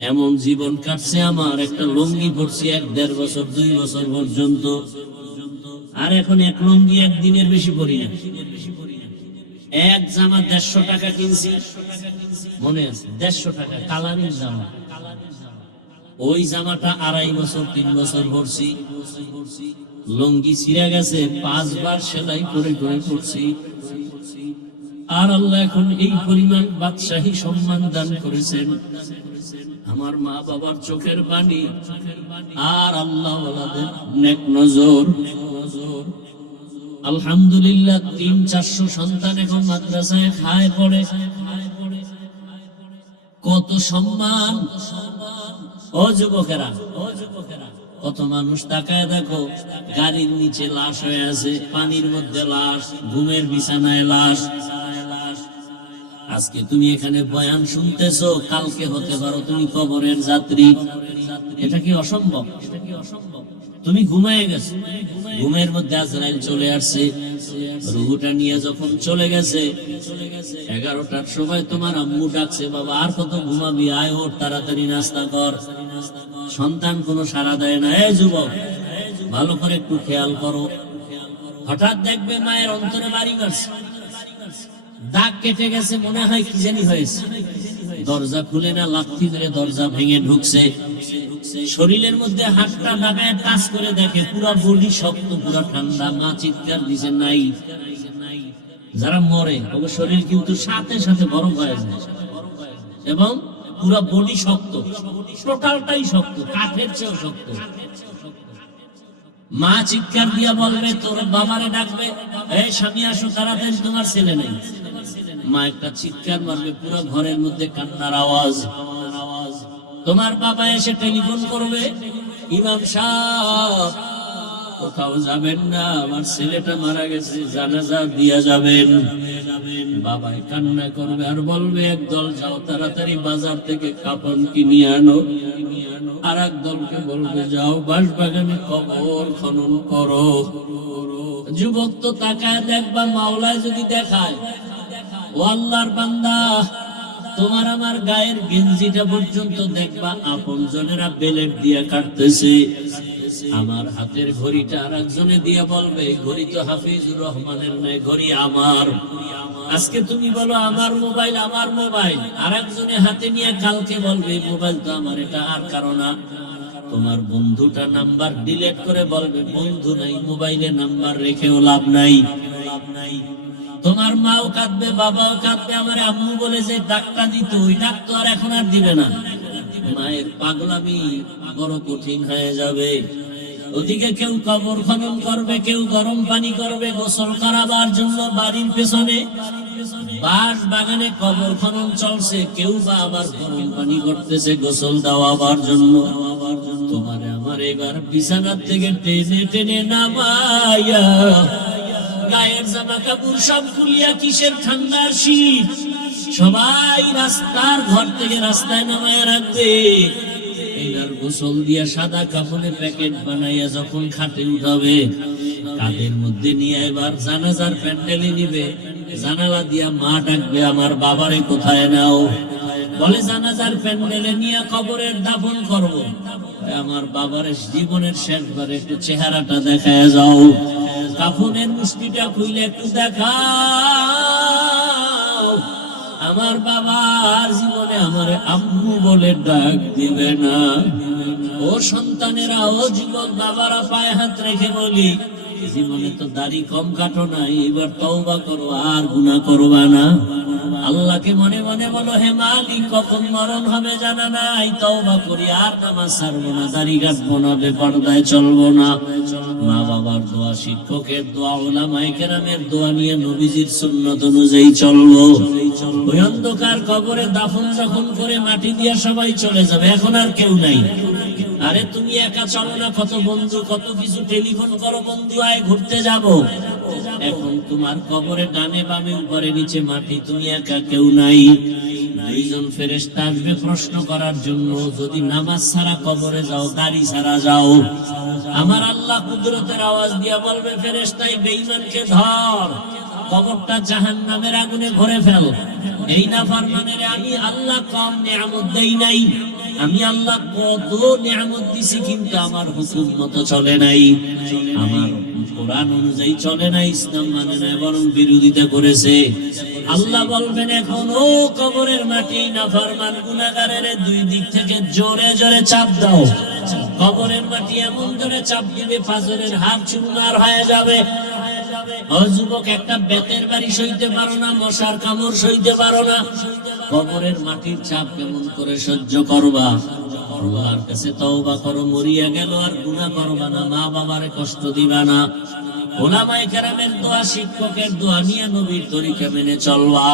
এমন জীবন কাটছে আমার, একটা লুঙ্গি পরছি 1-1.5 বছর 2 বছর পর্যন্ত, আর এখন এক লুঙ্গি একদিনের বেশি পরি না। এক জামা 150 টাকা কিনছি, মনে আছে? 150 টাকা কালারের জামা। ওই জামাটা 2.5 বছর 3 বছর পরছি, লুঙ্গি ছিঁড়ে গেছে, 5 বার সেলাই করে করে পরছি। আর আল্লাহ এখন এই পরিমাণ বাদশাহী সম্মান দান করেছেন। আমার মা বাবার চোখের পানি আর আল্লাহ ওয়ালাদের নেক নজর। আলহামদুলিল্লাহ 300-400 সন্তান এখন মাদ্রাসায় খায় পড়ে। কত সম্মান! ও যুবকেরা, কত মানুষ তাকায় দেখো, গাড়ির নিচে লাশ হয়ে আছে, পানির মধ্যে লাশ, ঘুমের বিছানায় লাশ। আজকে তুমি এখানে বয়ান শুনতেছো, কালকে হতে পারো তুমি কবরের যাত্রী। এটা কি অসম্ভব? তুমি ঘুমায় গেছো, ঘুমের মধ্যে আজরাইল চলে আসছে, রুহুটা নিয়ে যখন চলে গেছে, 11টার সময় তোমার আম্মু ডাকছে, বাবা আর কত ঘুমাবি, আয় ওঠ, তাড়াতাড়ি নাস্তা কর। সন্তান কোনো সাড়া দেয় না। এই যুবক, ভালো করে একটু খেয়াল করো। হঠাৎ দেখবে মায়ের অন্তরে বাড়ি মারছে, দাগ কেটে গেছে, মনে হয় কি জানি হয়েছে। দরজা খুলে না, লাথি মেরে দরজা ভেঙে ঢুকছে। শরীরের মধ্যে হাতটা লাগায় টাচ করে দেখে পুরা বডি শক্ত, পুরা ঠান্ডা। মা চিৎকার দিছে, নাই। যারা মরে তবে শরীর কিন্তু সাথে সাথে বরফ হয়ে যায়, এবং পুরা বডি শক্ত, টোটালটাই শক্ত, কাঠের চেয়েও শক্ত। মা চিৎকার দিয়া বলবে, তোর বাবারে ডাকবে, এই স্বামী আসো তাড়াতাড়ি, তোমার ছেলে নেই। মা একটা চিৎকার মারবে, পুরো ঘরের মধ্যে কান্নার আওয়াজ। তোমার বাবা এসে টেলিফোন করবে, ইমাম সাহেব কোথাও যাবেন না, আমার ছেলেটা মারা গেছে, জানাজা দিয়া যাবেন। বাবাই কান্না করবে আর বলবে, একদল যাও তাড়াতাড়ি বাজার থেকে কাপড় কিনে আনো, আর এক দলকে বলবে যাও বাঁশবাগানে কবর খনন করো। যুবক তো তাকায় দেখবা, মাওলায় যদি দেখায়, ও আল্লাহর বান্দা, তোমার আমার গায়ের গেঞ্জিটা পর্যন্ত দেখবা আপন জনেরা বেলেট দিয়ে কাটতেছে। আমার হাতের ঘড়িটা আর একজনে দিয়ে বলবে, ঘড়ি তো হাফিজুর রহমানের নয়, ঘড়ি আমার। আজকে তুমি বলো আমার মোবাইল, আমার মোবাইল, আর একজনে হাতে নিয়ে কালকে বলবে মোবাইল তো আমার, এটা আর কারো না। তোমার বন্ধুটা নাম্বার ডিলিট করে বলবে বন্ধু নাই, মোবাইলে নাম্বার রেখেও লাভ নাই। তোমার মাও কাঁদবে, বাবাও কাঁদবে, আমার আম্মু বলে যে ডাকটা দিত, ওই ডাক তো আর এখন আর দিবে না। মায়ের পাগলামি বড় কঠিন হয়ে যাবে। ওদিকে কেউ কবর খনন করবে, কেউ গরম পানি করবে গোসল করাবার জন্য। বাড়ির পেছনে বাঁশ বাগানে কবর খনন চলছে, কেউ বা আবার গরম পানি করতেছে গোসল দেওয়াবার জন্য। তোমার আমার এবার বিছানার থেকে টেনে টেনে নামাইয়া, গায়ের জামা কাপড় সব খুলিয়া, কিসের ঠান্ডার শীত, সবাই রাস্তার ঘর থেকে রাস্তায় নামাইয়া রাখবে। এনার গোসল দিয়া সাদা কাপড়ে প্যাকেট বানাইয়া যখন খাটে উঠাবে, কাঁধের মধ্যে নিয়ে এবার জানাজার প্যান্ডেলে নিবে। জানালা দিয়া মা ডাকবে, আমার বাবারে কোথায় নাও? বলে জানাজার প্যান্ডেলে নিয়ে কবরের দাফন করব। আমার বাবার জীবনের শেষবারে একটু চেহারাটা দেখায় যাও, কাফনের মুষ্টিটা খুইলে একটু দেখাও। আমার বাবার জীবনে আমার আম্মু বলে ডাক দিবে না। ও সন্তানেরা, ও যুবক বাবারা, পায়ে হাত রেখে বলি, জীবনে তো দাড়ি কম কাটো নাই, এবার তওবা করো, আর গুনাহ করবা না। আল্লাহকে মনে মনে বলো, হে মালিক, কখন মরণ হবে জানা নাই, তওবা করি, আর নামাজ ছাড়বো না, দাড়ি কাটবো না, বেপরদায় চলবো না। মা বাবার দোয়া, শিক্ষকের দোয়া, উলামায়ে কেরামের দোয়া নিয়ে নবীজির সুন্নাত অনুযায়ী চলবো। ওই অন্ধকার কবরে দাফন যখন করে মাটি দিয়ে সবাই চলে যাবে, এখন আর কেউ নাই। আরে তুমি একা চলো না, কত বন্ধু, কত কিছু টেলিফোন করো, বন্ধু আয় ঘুরতে যাব। এখন তোমার কবরে ডানে বামে উপরে নিচে মাটি, তুমি একা, কেউ নাই। দুইজন ফেরেশতা আসবে প্রশ্ন করার জন্য, যদি নামাজ ছাড়া কবরে যাও, দাড়ি ছাড়া যাও, আমার আল্লাহ কুদরতের আওয়াজ দিয়া বলবে, ফেরেশতাই বেঈমানকে ধর, কবরটা জাহান্নামের আগুনে ভরে ফেল। এই নাফরমানের আমি আল্লাহ কম নিয়ামত দেই নাই, আমি আল্লাহ কত নিয়ামত দিছি, কিন্তু আমার হুকুম মতো চলে নাই, আমার কোরআন অনুযায়ী চলে নাই, ইসলাম মানে নাই, বরং বিরোধিতা করেছে। আল্লাহ বলবেন, এখন ও কবরের মাটি নাফরমান গুনাহগারের দুই দিক থেকে জোরে জোরে চাপ দাও। কবরের মাটি এমন জোরে চাপ দিবে, ফাজরের হাত চুরমার হয়ে যাবে। ও যুবক, একটা বেতের বাড়ি সইতে পারো না, মশার কামড় সইতে পারো না, কবরের মাটির চাপ কেমন করে সহ্য করবা? আল্লাহর কাছে তওবা করো, মরিয়া গেল আর গুনাহ করবা না, মা বাবারে কষ্ট দিবা না, উলামায়ে কেরামের দোয়া, শিক্ষকের দোয়া নিয়ে নবীর তরিকা মেনে চলবা।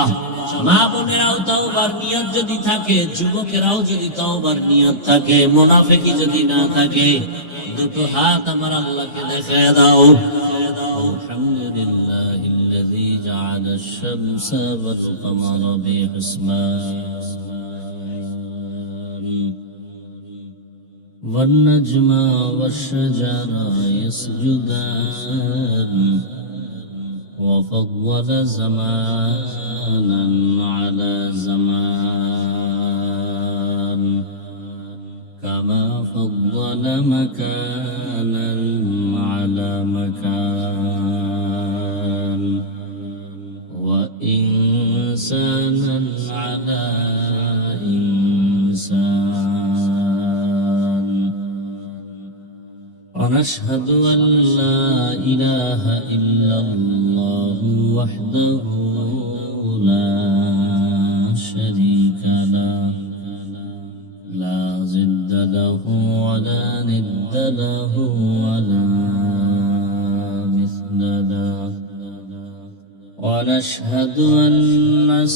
মা বোনেরাও তওবার নিয়ত যদি থাকে, যুবকেরাও যদি তওবার নিয়ত থাকে, মুনাফিকি যদি না থাকে, দুটো হাত আমার আল্লাহকে দেখায় দাও। আলহামদুলিল্লাহিল্লাযী জাআলা আশ-শামসা ওয়াল কামারা বিহিসবান ওয়ান নাজমা ওয়াশ-শাজারা ইয়াসজুদান وفضل زمانا على زمان كما فضل مكانا على مكان وإنسانا على إنسان ونشهد أن لا إله إلا الله وحده لا شريك له لا ضد له ولا ند له ولا مثل له ونشهد أن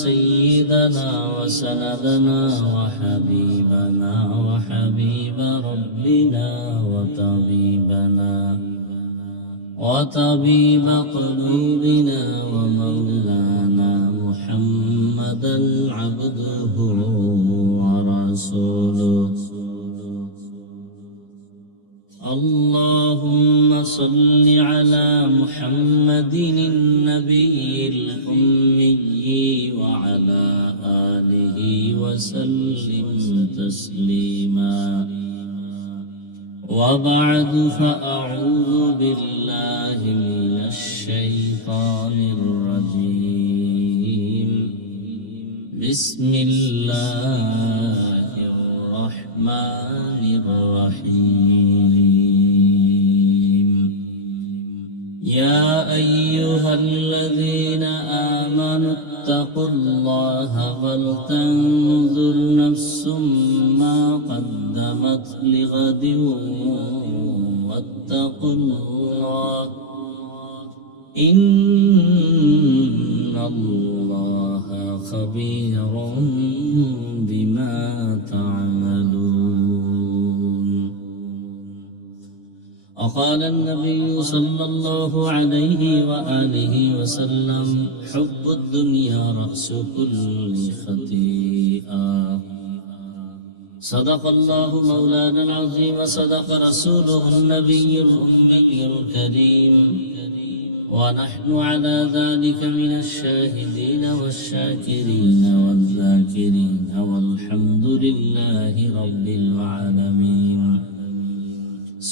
سيدنا وسندنا وحبيبنا وحبيب ربنا وطبيب قلوبنا ومولانا محمدا عبده ورسوله اللهم صل على محمد النبي الأمي وعلى آله وسلم تسليما وبعد فأعوذ بالله من الشيطان الرجيم بسم الله الرحمن الرحيم يا أيها الذين آمنوا اتقوا الله ولتنظر نفس ما قدمت لغد واتقوا الله إن الله خبير بما تعملون وقال النبي صلى الله عليه وآله وسلم حب الدنيا رأس كل خطيئة صدق الله مولانا العظيم وصدق رسوله النبي الأمي الكريم ونحن على ذلك من الشاهدين والشاكرين والذاكرين والحمد لله رب العالمين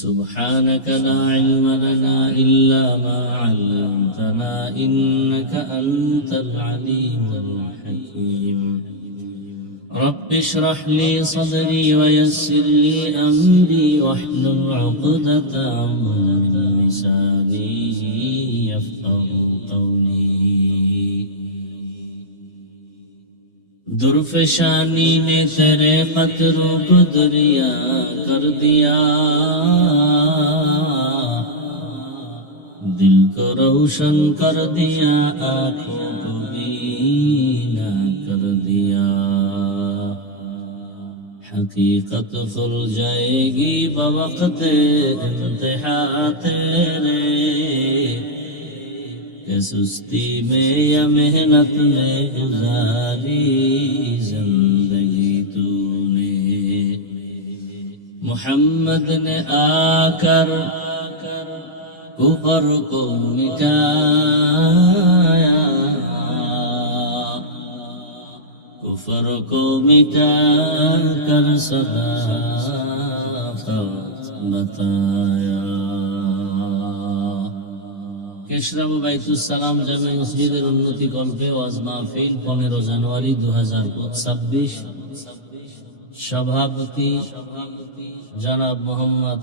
سبحانك لا علم لنا إلا ما علمتنا إنك أنت العليم الحكيم رب اشرح لي صدري ويسر لي أمري واحلل عقدة من لساني يفقهوا قولي درفشانی نے تیرے قطروں کو دریا کر دیا دل کو روشن کر دیا آنکھوں کو بینا کر دیا حقیقت کھل جائے گی بوقت انتہا تیرے کہ سستی میں یا محنت میں گزاری زندگی تو نے محمد نے آ کر کفر کو مٹایا फर्क मिटा कर सदाकत बताया। কেশরাব বাইতুস সালাম জামে মসজিদের উন্নতি কল্পে ওয়াজ মাহফিল 15 জানুয়ারি 2026। সভাপতি জনাব মোহাম্মদ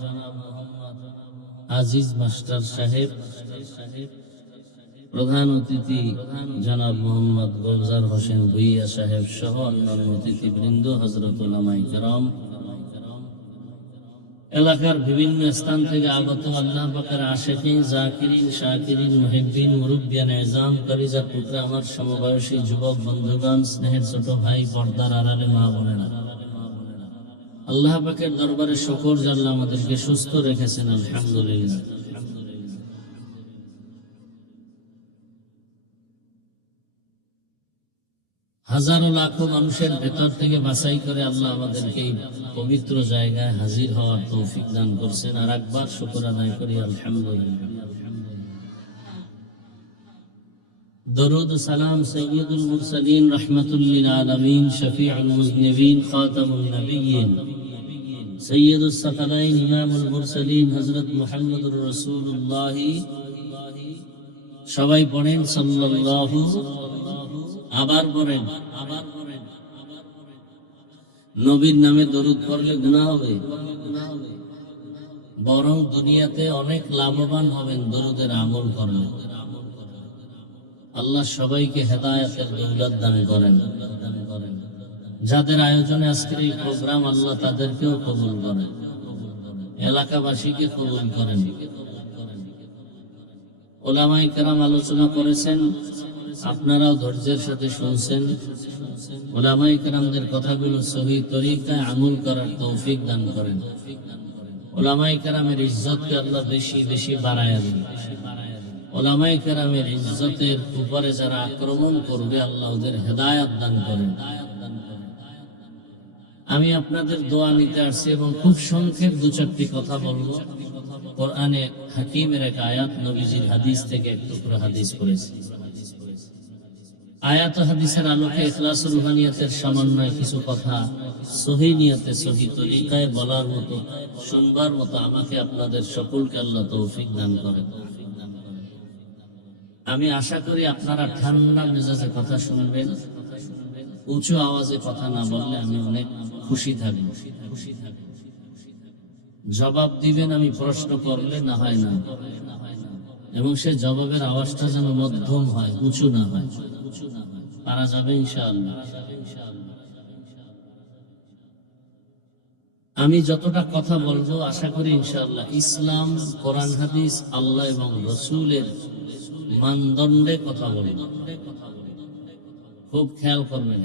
আজিজ মাস্টার সাহেব, প্রধান অতিথি জনাব মোহাম্মদ গুলজার হোসেন ভুইয়া সাহেব সহ অন্যান্য অতিথিবৃন্দ, হযরত উলামায়ে কেরাম, এলাকার বিভিন্ন স্থান থেকে আগত আল্লাহ পাকের আশিকিন, জাকিরিন, শাকিরিন, মুহিব্বিন, মুরব্বিয়ান ইজাম, কলিজার টুকরা আমার সমবয়সী যুবক বন্ধুগণ, স্নেহের ছোট ভাই, পর্দার আড়ালে মা বোনেরা, আল্লাহ পাকের দরবারে শুকর যে আল্লাহ আমাদেরকে সুস্থ রেখেছেন, আলহামদুলিল্লাহ। হাজারো লাখো মানুষের ভেতর থেকে বাছাই করে আল্লাহ আমাদেরকে এই পবিত্র জায়গায় হাজির হওয়ার তৌফিক দান করছেন। আর একবার শুকর আদায় করি, আলহামদুলিল্লাহ। দরুদ সালাম সাইয়্যিদুল মুরসালিন, রাহমাতুল লিল আলামিন, শফিউল মুযনিবিন, খাতামুন নবিয়্যিন, সাইয়্যিদুস সাকালাইন, ইমামুল মুরসালিন, হযরত মুহাম্মদুর রাসূলুল্লাহ। সবাই পড়েন সাল্লাল্লাহু, আবার পড়েন। নবীর নামে দরুদ পড়লে গুনাহ হবে, বরং দুনিয়াতে অনেক লাভবান হবেন দরুদের আমল করলে। আল্লাহ সবাইকে হেদায়েতের দৌলত দান করেন। যাদের আয়োজনে আজকের এই প্রোগ্রাম, আল্লাহ তাদেরকেও কবুল করেন, এলাকাবাসীকে কবুল করেন। উলামায়ে কেরাম আলোচনা করেছেন, আপনারাও ধৈর্যের সাথে শুনছেন। উলামায়ে কেরামদের কথাগুলো সহি তরিকায় আমল করার তৌফিক দান করেন। উলামায়ে কেরামের ইজ্জতকে আল্লাহ বেশি বেশি বাড়ায় দেন। উলামায়ে কেরামের ইজ্জতের উপরে যারা আক্রমণ করবে, আল্লাহ ওদের হেদায়েত দান করেন। আমি আপনাদের দোয়া নিতে আসছি এবং খুব সংক্ষেপ 2-4টি কথা বলবো। কোরআনে হাকিমের এক আয়াত, নবীজির হাদিস থেকে এক টুকরো হাদিস পড়েছি। আয়াত হাদিসের আলোকে ইখলাস রুহানিয়াতের সমন্বয়ে কিছু কথা সহি নিয়তে, সহি তরিকায় বলার মতো, শুনবার মতো আমাকে আপনাদের সকলকে আল্লাহ তৌফিক দান করেন। আমি আশা করি আপনারা ঠান্ডা মেজাজে কথা শুনবেন, উঁচু আওয়াজে কথা না বললে আমি অনেক খুশি থাকব। জবাব দিবেন আমি প্রশ্ন করলে, না হয় না, এবং সে জবাবের আওয়াজটা যেন মধ্যম হয়, উঁচু না হয়। পারা যাবে ইনশাআল্লাহ। আমি যতটা কথা বলবো আশা করি ইনশাআল্লাহ ইসলাম, কোরআন হাদিস, আল্লাহ এবং রাসূলের মানদণ্ডে কথা বলবো। খুব খেয়াল করবেন,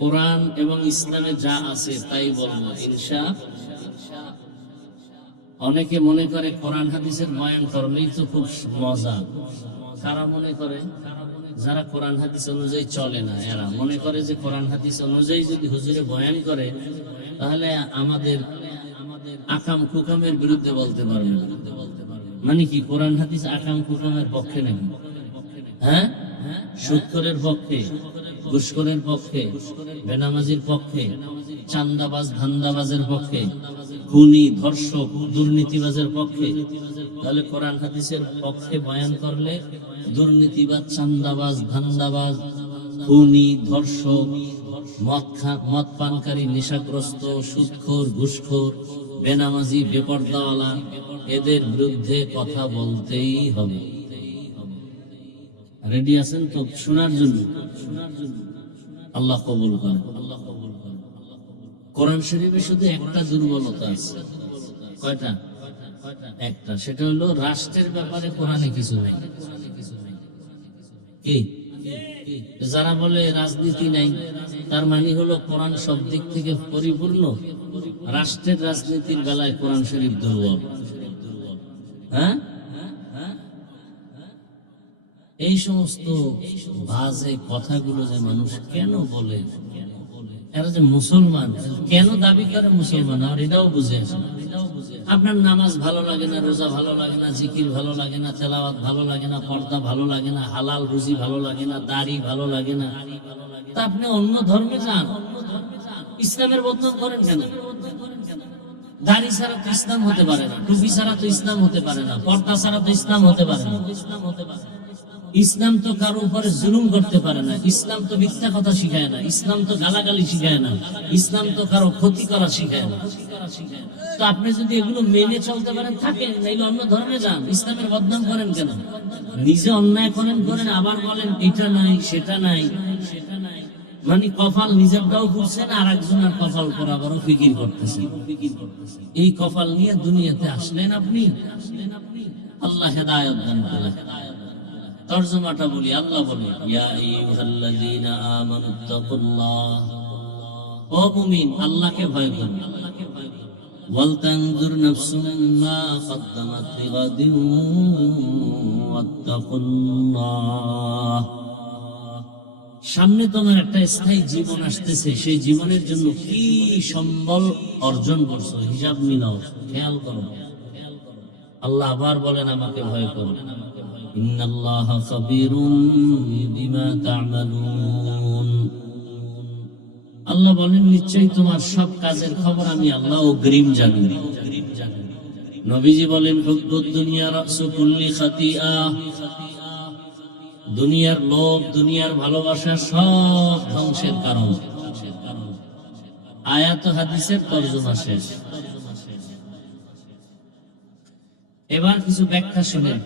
কোরআন এবং ইসলামে যা আছে তাই বলবো ইনশাআল্লাহ। অনেকে মনে করে কোরআন হাদিসের বয়ান করলেই তো খুব মজা। কারা মনে করে? যারা কোরআন হাদিস অনুযায়ী চলে না, এরা মনে করে যে কোরআন হাদিস অনুযায়ী যদি হুজুরে বয়ান করে তাহলে আমাদের আকাম কুকামের বিরুদ্ধে বলতে পারবে না। মানে কি, কোরআন হাদিস আকাম কুকামের পক্ষে নাকি? হ্যাঁ, সুদখোরের পক্ষে, ঘুষখোরের পক্ষে, বেনামাজির পক্ষে, চান্দাবাজ ধান্দাবাজের পক্ষে, খুনি, ধর্ষক, দুর্নীতিবাজের পক্ষে। তাহলে কোরআন হাদিসের পক্ষে বয়ান করলে দুর্নীতিবাজ, চান্দাবাজ, ধান্দাবাজ, খুনি, ধর্ষক, মদ পানকারী, নেশাগ্রস্ত, সুদখোর, ঘুষখোর, বেনামাজি, বেপরদাওয়ালা, এদের বিরুদ্ধে কথা বলতেই হবে। রেডি আছেন তো শোনার জন্য? আল্লাহ কবুল করেন। কোরআন শরীফে শুধু একটা দুর্বলতা আছে। কয়টা? একটা। সেটা হলো রাষ্ট্রের ব্যাপারে কোরআনে কিছু নাই। কি? যারা বলে রাজনীতি নাই, তার মানে হলো কোরআন সব দিক থেকে পরিপূর্ণ, রাষ্ট্রের রাজনীতির বেলায় কোরআন শরীফ দুর্বল। হ্যাঁ, এই সমস্ত বাজে কথাগুলো যে মানুষ কেন বলে, এরা যে মুসলমান কেন দাবি করে মুসলমান, আর এটাও বুঝে আসে না। আপনার নামাজ ভালো লাগে না, রোজা ভালো লাগে না, জিকির ভালো লাগে না, তেলাওয়াত ভালো লাগে না, পর্দা ভালো লাগে না, হালাল রুজি ভালো লাগে না, দাড়ি ভালো লাগে না, তা আপনি অন্য ধর্মে যান। ইসলামের বদনাম করেন কেন? দাড়ি ছাড়া তো ইসলাম হতে পারে না, টুপি ছাড়া তো ইসলাম হতে পারে না, পর্দা ছাড়া তো ইসলাম হতে পারে না। ইসলাম তো কারো উপরে জুলুম করতে পারে না, ইসলাম তো মিথ্যা কথা শিখায় না, ইসলাম তো গালাগালি শিখায় না, ইসলাম তো কারো ক্ষতি করা শিখায় না। তো আপনি যদি এগুলো মেনে চলতে পারেন থাকেন, নাইলে অন্য ধর্মে যান। ইসলামের বদনাম করেন কেন? নিজে অন্যায় করেন আবার বলেন এটা নাই সেটা নাই। মানে কপাল নিজেরটাও করছেন আর একজনের কপাল করাবারও ফিকির করতেছেন। এই কপাল নিয়ে দুনিয়াতে আসলেন আপনি। আল্লাহ হেদায়েত দান করেন। তরজমাটা বলি, আল্লাহ বলে ইয়া আইয়ুহাল্লাযীনা আমানুত্তাকুল্লাহ, ও মুমিন আল্লাহকে ভয় করুন। ওয়ালতানজুর নাফসুম মা কদ্দামাত লিগাদিন ওয়াত্তাকুল্লাহ। সামনে তোমার একটা স্থায়ী জীবন আসতেছে, সেই জীবনের জন্য কি সম্বল অর্জন করছো হিসাব মিলাও, খেয়াল করো। আল্লাহ আবার বলেন আমাকে ভয় করো। ইন্নাল্লাহা খাবীরুম বিমা তা'মালুন। আল্লাহ বলেন নিশ্চয়ই তোমার সব কাজের খবর আমি আল্লাহ অগ্রিম জানি। নবীজি বলেন হুব্বুদ দুনিয়া রাসু কুল্লি খাতিআ। দুনিয়ার লোভ, দুনিয়ার ভালোবাসা সব ধ্বংসের কারণ। আয়াত হাদিসের তরজমা শেষ। এবার কিছু ব্যাখ্যা শুনেন,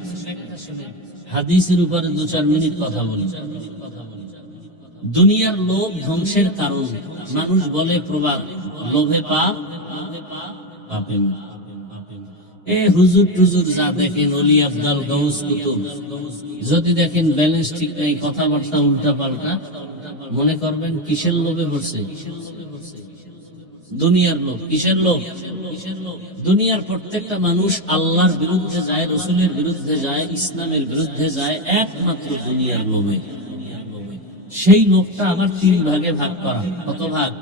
হাদিসের উপরে 2-4 মিনিট কথা বলি। দুনিয়ার লোভ ধ্বংসের কারণ। মানুষ বলে প্রবাদ, লোভে পাপ, পাপে মৃত্যু। হুজুর টুজুর যা দেখেন, অলি আফদাল গৌস কুতুব, যদি দেখেন ব্যালেন্স ঠিক নাই, কথাবার্তা উল্টা পাল্টা, মনে করবেন কিসের লোভে পড়ছে? দুনিয়ার লোভ। কিসের লোভ? দুনিয়ার প্রত্যেকটা মানুষ আল্লাহর বিরুদ্ধে যায়, রসুলের বিরুদ্ধে যায়, ইসলামের বিরুদ্ধে যায় একমাত্র দুনিয়ার লোভে। সেই লোভটা আবার 3 ভাগে ভাগ করা। কত ভাগ?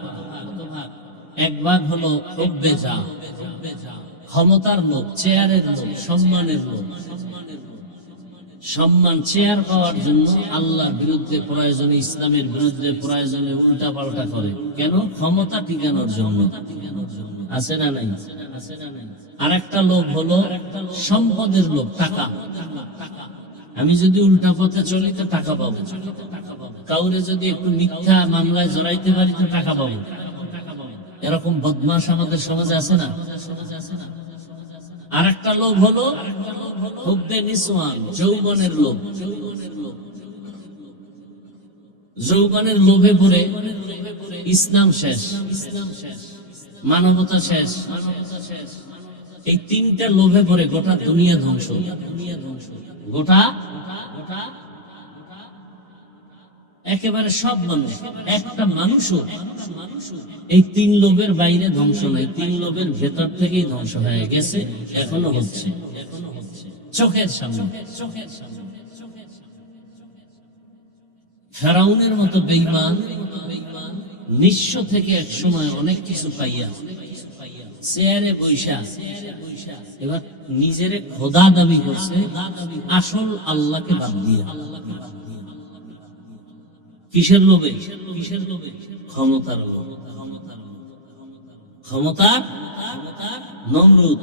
এক ভাগ হলো হুব্বে যা, ক্ষমতার লোভ, চেয়ারের লোভ, সম্মানের লোভ। সম্মান, চেয়ার পাওয়ার জন্য আল্লাহর বিরুদ্ধে প্রয়োজনে, ইসলামের বিরুদ্ধে প্রয়োজনে উল্টা পাল্টা করে। কেন? ক্ষমতা টিকানোর জন্য। আছে না নাই? আর একটা লোভ হলো সম্পদের লোভ, টাকা। আমি যদি উল্টা পথে চলি তো টাকা পাবো, কাউরে যদি একটু মিথ্যা মামলায় জড়াইতে পারি তো টাকা পাবো। এরকম বদমাশ আমাদের সমাজে আছে না? আর একটা লোভ হলো হুব্বে নিসওয়ান, যৌবনের লোভ। যৌবনের লোভে পড়ে ইসলাম শেষ, মানবতা শেষ। এই 3টা লোভে পড়ে গোটা দুনিয়া ধ্বংস। গোটা একেবারে সব মানুষ, একটা মানুষও এই 3 লোভের বাইরে ধ্বংস নাই। 3 লোভের ভেতর থেকেই ধ্বংস হয়ে গেছে, এখনো হচ্ছে চোখের সামনে। ফেরাউনের মতো বেঈমান নিঃস্ব থেকে এক সময় অনেক কিছু পাইয়া চেয়ারে বৈশা এবার নিজেরে খোদা দাবি করছে, আসল আল্লাহকে বাদ দিয়া। কিসের লোভে? ক্ষমতার লোভ। ক্ষমতার নমরুদ,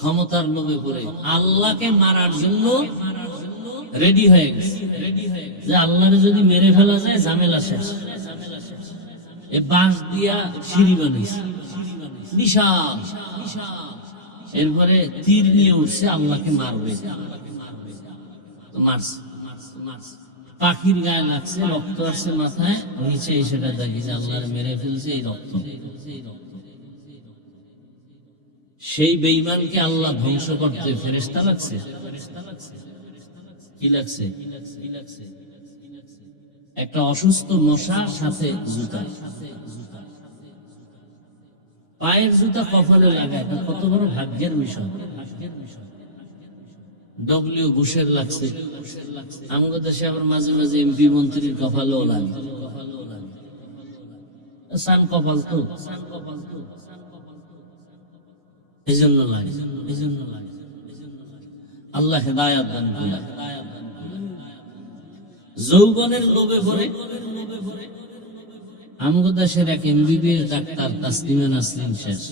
ক্ষমতার লোভে পড়ে আল্লাহকে মারার জন্য রেডি হয়ে গেছে, যে আল্লাহরে যদি মেরে ফেলা যায় ঝামেলা শেষ। এ বাঁশ দিয়া সিঁড়ি বানিয়েছে বিশাল, এরপরে তীর নিয়ে উঠছে, আল্লাহকে মারবে। মারছে, পাখির গায়ে লাগছে, রক্ত আসছে মাথায়, নিচে সেটা দেখি যে আল্লাহর মেরে ফেলছে এই রক্ত। সেই বেঈমানকে আল্লাহ ধ্বংস করতে ফেরেশতা লাগছে। কি লাগছে? একটা অসুস্থ মশার সাথে জুতা, পায়ের জুতা কপালে লাগায়, কত বড় ভাগ্যের বিষয়। ডব্লিউ ঘুষের লাগছে, আমাদের দেশে আবার মাঝে মাঝে এমপি মন্ত্রীর কপালেও লাগে। সান কপাল তো এজন্য লাগে, আল্লাহ হেদায়াত দান করেন। যৌবনের লোভে পড়ে আমাদের দেশের এক এমবিবিএস ডাক্তার তাসলিমা নাসরিন শেষ,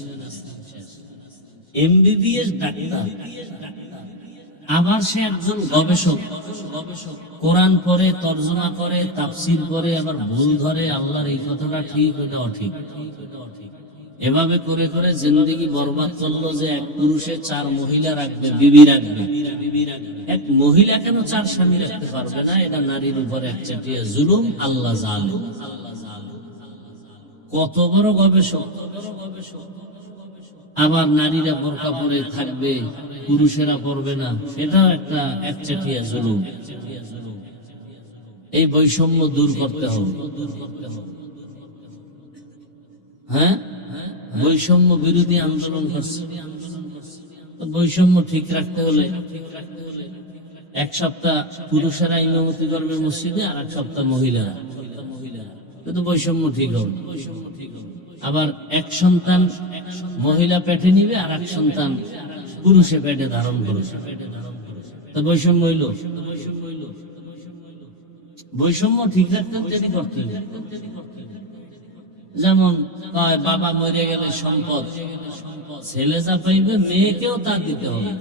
এমবিবিএস ডাক্তার, আবার সে একজন গবেষক। কোরআন পড়ে, তর্জমা করে, তাফসীর করে, আবার ভুল ধরে আল্লাহর এই কথাটা ঠিক ওটা অঠিক। এভাবে করে করে জিন্দেগি বরবাদ করলো যে এক পুরুষে 4 মহিলা রাখবে, বিবি রাখবে। এক মহিলা কেন 4 স্বামী রাখতে পারবে না? এটা নারীর উপরে একচাটিয়া জুলুম, আল্লাহ জালিম। কত বড় গবেষক! আবার নারীরা বোরকা পরে থাকবে, পুরুষেরা পরবে না, সেটাও একটা একচাটিয়া জুলুম। এই বৈষম্য দূর করতে হবে। হ্যাঁ, বৈষম্য বিরোধী আন্দোলন করছে। বৈষম্য ঠিক রাখতে হলে 1 সপ্তাহ পুরুষেরা ইমামতি করবে মসজিদে, আর 1 সপ্তাহ মহিলারা, কিন্তু বৈষম্য ঠিক হবে। আবার 1 সন্তান মহিলা পেটে নিবে, আর 1 সন্তান পুরুষে পেটে ধারণ করবে, তো বৈষম্য হইল। বৈষম্য ঠিক রাখতে যেটি করতে হবে। যেমন বাবা মরে গেলে সম্পদ ছেলে যা পাইবে, মেয়েকেও তা দিতে হবে।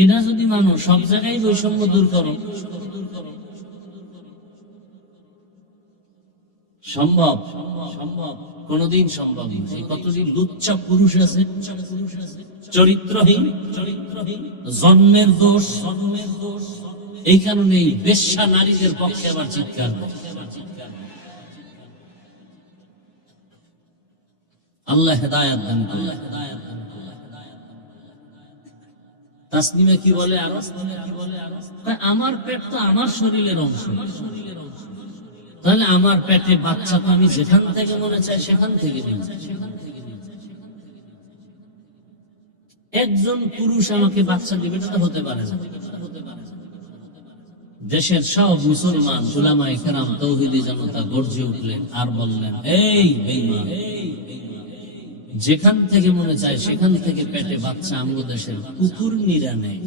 এটা যদি মানো, সব জায়গায় বৈষম্য দূর করো, সম্ভব? কোনদিন সম্ভব নয়। কতদিন লুচ্চা পুরুষ আছে, চরিত্রহীন, জন্মের দোষ। এই কারণেই বেশ্যা নারীদের পক্ষে আবার চিৎকার। আল্লাহ হেদায়াত দান করুন। তাসলিমা কি বলে? আমার পেট তো আমার শরীরের অংশ, তাহলে আমার পেটে বাচ্চা তো আমি যেখান থেকে মনে চাই সেখান থেকে নিই। একজন পুরুষ আমাকে বাচ্চা দিবে, এটা হতে পারে না। দেশের সব মুসলমান উলামায়ে কেরাম, তাওহীদি জনতা গর্জে উঠলেন আর বললেন, এই বেঈমান, যেখান থেকে মনে চায় সেখান থেকে পেটে বাচ্চা আমগো দেশের কুকুর নিরা নেয়,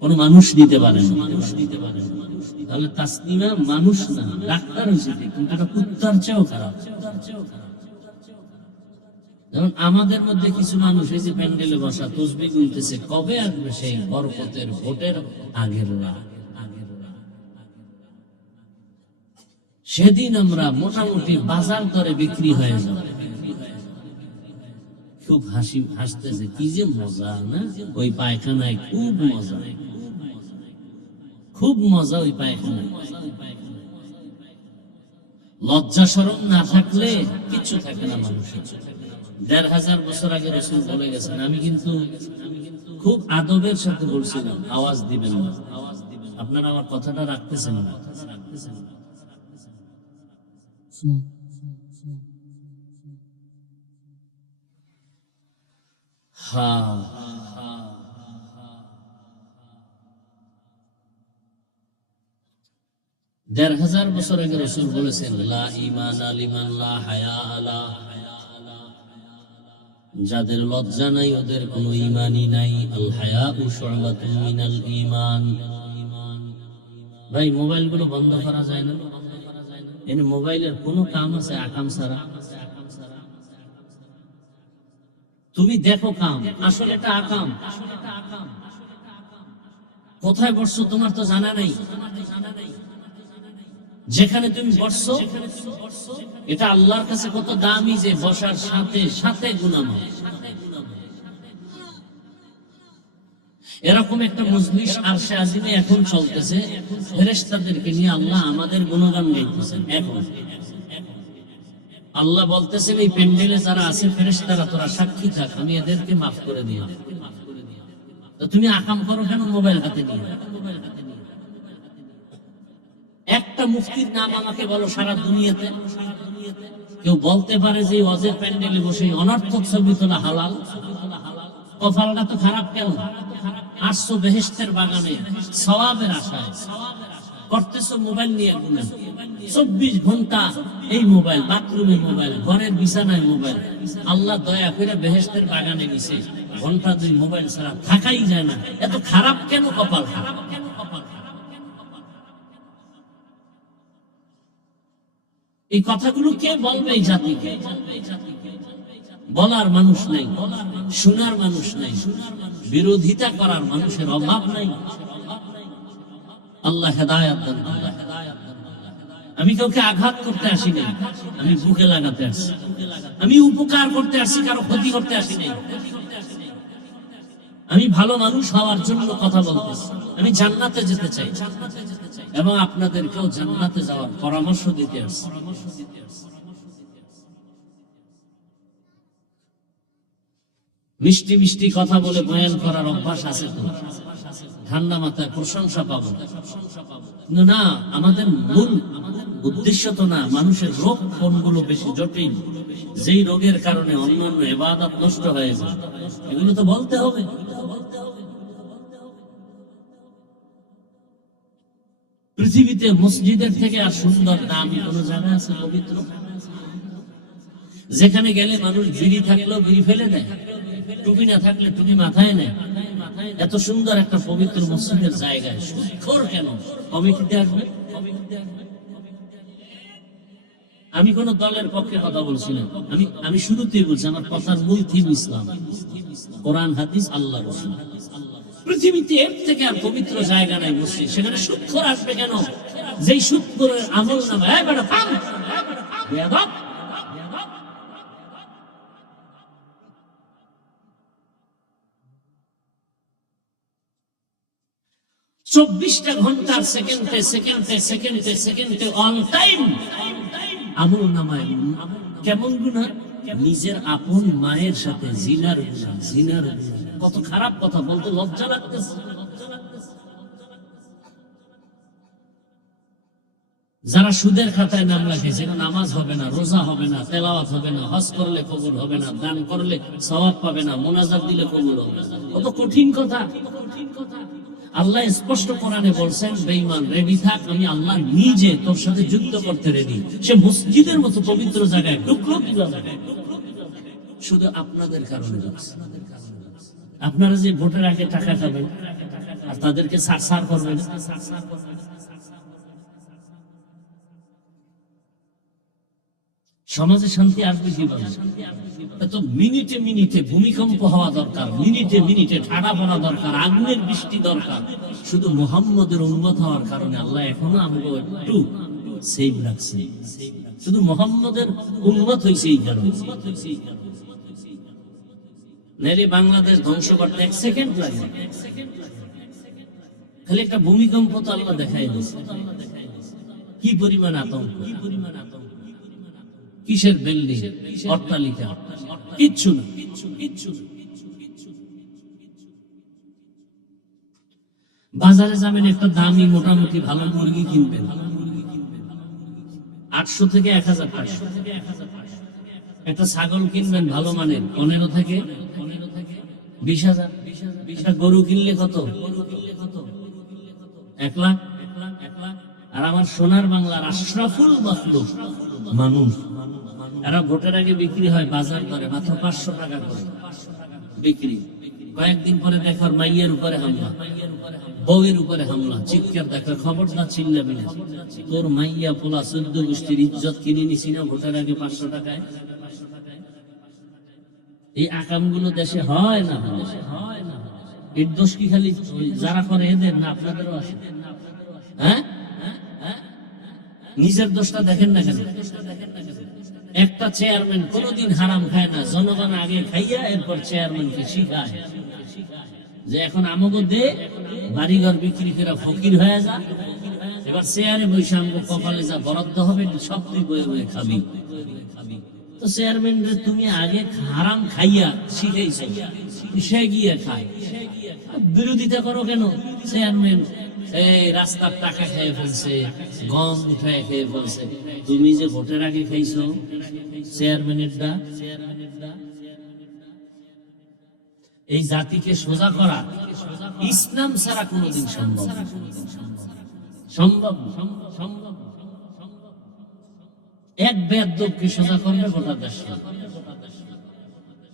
কোন মানুষ নিতে পারে না। তাহলে তাসলিমা মানুষ না, ডাক্তার হয়েছে, কিন্তু এটা কুত্তার চেয়েও খারাপ। যেমন আমাদের মধ্যে কিছু মানুষ এই যে প্যান্ডেলে বসা তসবিহ গুনতেছে, কবে আসবে সেই বরকতের ভোটের আগের রাত? সেদিন আমরা মোটামুটি বাজার দরে বিক্রি হয়ে যাব। খুব হাসতেছে, কি যে মজা না ওই পায়খানায়, খুব মজা, খুব মজা ওই পায়খানায়। লজ্জা শরম না থাকলে কিচ্ছু থাকে না মানুষের। ১৫০০ বছর আগে রাসূল বলে গেছেন। আমি কিন্তু খুব আদবের সাথে বলছিলাম, আওয়াজ দিবেন না। আপনারা আমার কথাটা রাখতেছেন না। হ্যাঁ, ১৫০০ বছর আগে রাসূল বলেছেন, লা ঈমানা লিমান লা হায়া আলা, যাদের লজ্জা নাই ওদের কোনো ঈমানই নাই। আল হায়াউ শু'বাতুম মিনাল ঈমান। ভাই, মোবাইল গুলো বন্ধ করা যায় না? এনে মোবাইলের কোনো কাম আছে আকাম ছাড়া? তুমি দেখো কাম, আসলে এটা আকাম। কোথায় বসছো তোমার তো জানা নাই। যেখানে তুমি বসছো এটা আল্লাহর কাছে কত দামি, যে বসার সাথে সাথে গুনাহমাফ। এরকম একটা মজলিস আরশে আজিমে এখন চলতেছে, ফেরেশতাদেরকে নিয়ে আল্লাহ আমাদের গুণগান গাইতেছেন। এখন আল্লাহ বলতেছেন, এই প্যান্ডেলে যারা আছে ফেরেশতারা, তোরা সাক্ষী থাক, আমি এদেরকে মাফ করে দিলাম। তো তুমি আকাম করো কেন মোবাইল হাতে নিয়ে? একটা মুফতির নাম আমাকে বলো সারা দুনিয়াতে কেউ বলতে পারে যে ওয়াজের প্যান্ডেলে বসে অনর্থক ছবি তোলা হালাল? কপালটা তো খারাপ কেন? আসছো বেহেশতের বাগানে সওয়াবের আশায়, করতেছো মোবাইল নিয়ে গুনাহ। 24 ঘন্টা এই মোবাইল, বাথরুমে মোবাইল, ঘরের বিছানায় মোবাইল। আল্লাহ দয়া করে বেহেশতের বাগানে নিছে, ঘন্টা 2 মোবাইল ছাড়া থাকাই যায় না। এত খারাপ কেন কপাল? এই কথাগুলো কে বলবে এই জাতিকে? বলার মানুষ নাই, শোনার মানুষ নাই, বিরোধিতা করার মানুষের অভাব নাই। আল্লাহ হেদায়েত দান করুন। আমি কাউকে আঘাত করতে আসি নাই, আমি বুকে লাগাতে আসছি। আমি উপকার করতে আসছি, কারো ক্ষতি করতে আসি নাই। আমি ভালো মানুষ হওয়ার জন্য কথা বলতেছি। আমি জান্নাতে যেতে চাই এবং আপনাদেরকেও জান্নাতে যাওয়ার পরামর্শ দিতে আসছি। মিষ্টি মিষ্টি কথা বলে বয়ান করার অভ্যাস আছে তো, ঠান্ডা মাথায় প্রশংসা পাবো না। আমাদের মূল উদ্দেশ্য তো না। মানুষের রোগ কোনগুলো বেশি জটিল, যেই রোগের কারণে অন্যান্য ইবাদত নষ্ট হয়ে যায়, এগুলো তো বলতে হবে। পৃথিবীতে মসজিদের থেকে আর সুন্দর দামি কোন জায়গা আছে পবিত্র? যেখানে গেলে মানুষ বিড়ি থাকলেও বিড়ি ফেলে দেয়, টুপি না থাকলে টুপি মাথায় নেয়। এত সুন্দর একটা পবিত্র মসজিদের জায়গায় সুখর কেন? কমিটিতে আসবে। আমি কোন দলের পক্ষে কথা বলছি না। আমি শুরুতেই বলছি, আমার কথার মূল থিম ইসলাম, কোরআন, হাদিস, আল্লাহ, রাসূল। পৃথিবীতে এর থেকে আর পবিত্র জায়গা নাই মসজিদ। সেখানে সুখর আসবে কেন? যেই সুখরের আমল নামা 24টা ঘন্টার সেকেন্ডে সেকেন্ডে সেকেন্ডে সেকেন্ডে অল টাইম আমল নামায় কেমন গুনাহ? নিজের আপন মায়ের সাথে জিনার গুনাহ, জিনার গুনাহ। কত খারাপ কথা, বলতে লজ্জা লাগতেছে। যারা সুদের খাতায় নাম রাখে, যেন নামাজ হবে না, রোজা হবে না, তেলাওয়াত হবে না, হজ করলে কবুল হবে না, দান করলে সওয়াব পাবে না, মুনাজাত দিলে কবুল হবে না। কত কঠিন কথা। আল্লাহ স্পষ্ট কোরআনে বলছেন, বেঈমান রেডি থাক, আমি আল্লাহ নিজে তোর সাথে যুদ্ধ করতে রেডি। সে মসজিদের মতো পবিত্র জায়গায় ঢুকলো কিভাবে? শুধু আপনাদের কারণে যাচ্ছে। আপনারা যে ভোটের আগে টাকা খাবেন আর তাদেরকে সারসার করবেন, সমাজে শান্তি আসবে কিভাবে? এত মিনিটে মিনিটে ভূমিকম্প হওয়া দরকার, মিনিটে মিনিটে ঠাডা পড়া দরকার, আগুনের বৃষ্টি দরকার। শুধু মুহাম্মদের উম্মত হওয়ার কারণে আল্লাহ এখনো আমাকে একটু সেভ রাখছে। শুধু মুহাম্মদের উম্মত হয়েছে এই কারণে। নাইলে বাংলাদেশ ধ্বংস করতে 1 সেকেন্ড লাগে। খালি একটা ভূমিকম্প তো আল্লাহ দেখাই দিয়েছে। কি পরিমাণ আতঙ্ক, কিসের বিল্ডিং, অট্টালিকা, কিচ্ছু না। বাজারে যাবেন, একটা দামি মোটামুটি ভালো মুরগি কিনবেন 800 থেকে 1000 টাকা। একটা ছাগল কিনবেন ভালো মানের 15 থেকে 20,000। একটা গরু কিনলে কত? 1 লাখ। আর আমার সোনার বাংলার আশরাফুল মাখলুক মানুষ, এরা ভোটের আগে বিক্রি হয় বাজার দরে মাত্র 500 টাকা করে বিক্রি। কয়েকদিন পরে দেখার মাইয়ের উপরে হামলা, বউয়ের উপরে হামলা, চিৎকার দেখা, খবরদার চিল্লাবি না, তোর মাইয়া পোলা 14 গোষ্ঠীর ইজ্জত কিনে নিছি না ভোটের আগে 500 টাকায়। এই আকামগুলো দেশে হয় না? এর দোষ কি খালি যারা করে এদের না, আপনাদেরও আছে? হ্যাঁ, নিজের দোষটা দেখেন না কেন? একটা চেয়ারম্যান কোনদিন হারাম খায় না, জনগণ আগে খাইয়া এরপর চেয়ারম্যানকে শিখায় যে এখন আমাকে দে, বাড়িঘর বিক্রি করে ফকির হয়ে যা, এবার চেয়ারে বসে আমাকে কপালে যা বরাদ্দ হবে সব তুই বয়ে বয়ে খাবি। তো চেয়ারম্যান তুমি আগে হারাম খাইয়া শিখাইছো, সে গিয়ে খায়, বিরোধিতা করো কেন? চেয়ারম্যান এই রাস্তার টাকা খেয়ে ফেলছে, গম উঠায় খেয়ে ফেলছে, তুমি যে ভোটের আগে খাইছো চেয়ারম্যানেরটা। এই জাতিকে সোজা করা ইসলাম ছাড়া কোনোদিন সম্ভব না। সম্ভব এক বেয়াদবকে সোজা করবে গোটা দেশ,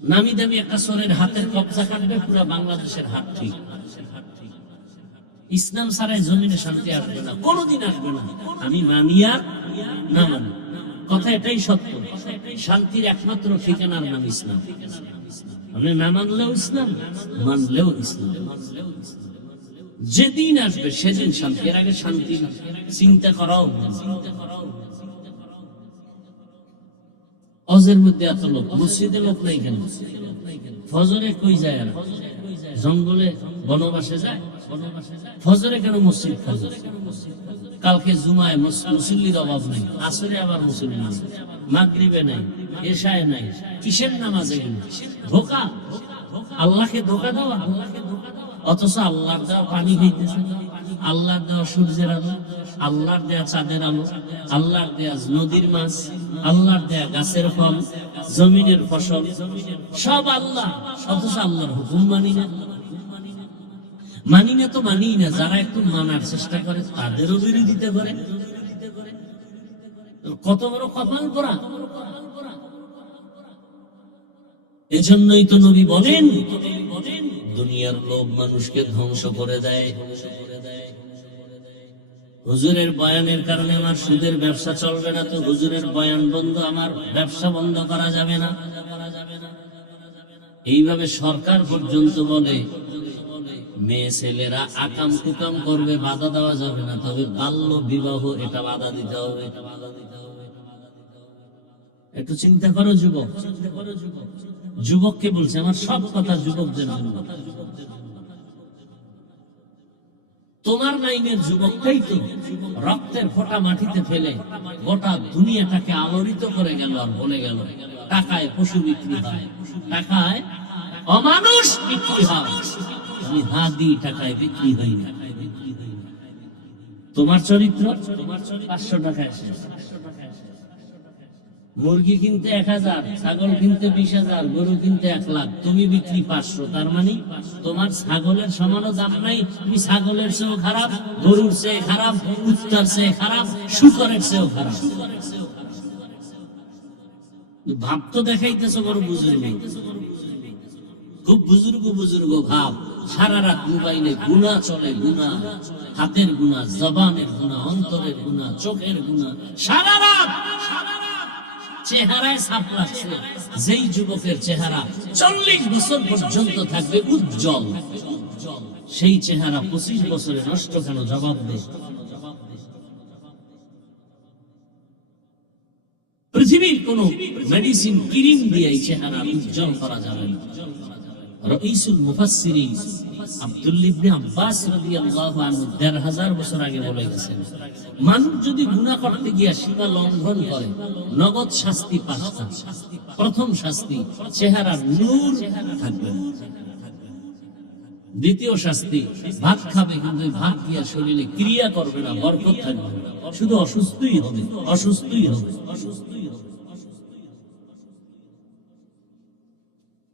নামি দামি একটা চোরের হাতের কবজা কাটবে, পুরো বাংলাদেশের হাত ঠিক। ইসলাম ছাড়াই জমিনে শান্তি আসবে না, কোনোদিন আসবে না। আমি মানি আর না মানি, কথা এটাই সত্য। শান্তির একমাত্র ঠিকানার নাম ইসলাম। আপনি না মানলেও ইসলাম, মানলেও ইসলাম। যেদিন আসবে সেদিন শান্তি, এর আগে শান্তি চিন্তা করাও। অজের মধ্যে এত লোক, মসজিদে লোক নাই কেন? ফজরে কই যায়? জঙ্গলে বনবাসে যায়। ফজরে কেন মসজিদ খাজে? কালকে জুমায় মুসল্লির অভাব নেই, আসরে আবার মুসল্লি নেই, মাগরিবে নাই, এশায় নাই, কিসের নামাজে গেল? ধোকা, আল্লাহকে ধোকা দেওয়া। অথচ আল্লাহর দেওয়া পানি খাইতেছে, আল্লাহর দেওয়া সূর্যের আলো, আল্লাহর দেয়া চাঁদের আলো, আল্লাহর দেয়া নদীর মাছ, আল্লাহর দেয়া গাছের ফল, জমিনের ফসল, সব আল্লাহ। অথচ আল্লাহর হুকুম মানি না। মানি না তো মানি না, যারা একটু মানার চেষ্টা করে তাদেরও বিরোধিতা করে। কত বড় কপাল পোড়া! এজন্যই তো নবী বলেন, দুনিয়ার লোভ মানুষকে ধ্বংস করে দেয়। হুজুরের বয়ানের কারণে আমার সুদের ব্যবসা চলবে না, তো হুজুরের বয়ান বন্ধ, আমার ব্যবসা বন্ধ করা যাবে না। এইভাবে সরকার পর্যন্ত বলে মেয়ে ছেলেরা আকাম কুকাম করবে, বাধা দেওয়া যাবে না, তবে বাল্য বিবাহ এটা বাধা দিতে হবে। একটু চিন্তা করো যুবক, যুবককে বলছে, আমার সব কথা যুবকদের জন্য। তোমার লাইনের যুবকটাই তো রক্তের ফোঁটা মাটিতে ফেলে গোটা দুনিয়াটাকে আলোড়িত করে গেল, আর বলে গেল টাকায় পশু বিক্রি হয়, টাকায় অমানুষ বিক্রি হয়, আমি হাদি টাকায় বিক্রি হই না। তোমার চরিত্র 500 টাকায় শেষ। মুরগি কিনতে 1000, ছাগল কিনতে 20,000, গরু কিনতে 1 লাখ, তুমি বিক্রি 500। তার মানে তোমার ছাগলের সমানও দাম নাই। তুমি ছাগলের চেয়েও খারাপ, গরুর চেয়ে খারাপ, কুত্তার চেয়ে খারাপ, শুকরের চেয়েও খারাপ। ভাব তো দেখাইতেছো বড় বুজুর্গ, খুব বুজুর্গ বুজুর্গ ভাব। সারা রাত মোবাইলে গুনাহ চলে, গুনাহ, হাতের গুনাহ, জবানের গুনাহ, অন্তরের গুনাহ, চোখের গুনাহ, সারা রাত চেহারায় ছাপ রাখছে। যেই যুবকের চেহারা 40 বছর পর্যন্ত থাকবে উজ্জ্বল, সেই চেহারা 25 বছরে নষ্ট কেন? জবাব দে। পৃথিবীর কোন মেডিসিন ক্রিম দিয়ে এই চেহারা উজ্জ্বল করা যাবে না। রাইসুল মুফাসসিরিন আব্দুল্লাহ ইবনে আব্বাস রাদিয়াল্লাহু আনহু 1500 বছর আগে বলে গেছেন, মানুষ যদি গুনাহ করতে গিয়ে সীমা লঙ্ঘন করে, নগদ শাস্তি 5টা। প্রথম শাস্তি, চেহারার নূর থাকবে না। দ্বিতীয় শাস্তি, ভাত খাবে কিন্তু ভাত দিয়া শরীরে ক্রিয়া করবে না, বরকত থাকবে না, শুধু অসুস্থই হবে, অসুস্থই হবে।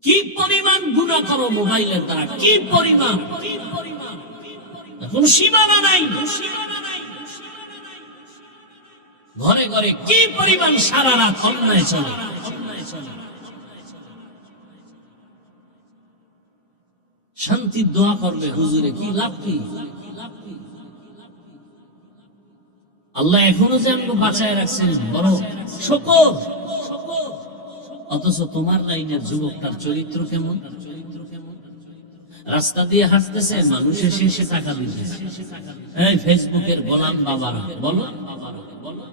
কি পরিমাণ গুনাহ করো মোবাইলের দ্বারা, কি পরিমাণ, কোন সীমানা নাই। ঘরে ঘরে কি পরিমাণ সারা রাত অন্যায় চলে। শান্তির দোয়া করবে হুজুরে, কি লাভ? কি আল্লাহ এখনো যে আমাকে বাঁচায় রাখছেন, বড় শুকর। অথচ তোমার লাইনের যুবকটার চরিত্র কেমন? রাস্তা দিয়ে হাঁটতেছে, মানুষ এসে টাকা দিতেছে। এই ফেসবুকের গোলাম বাবারা, বলো,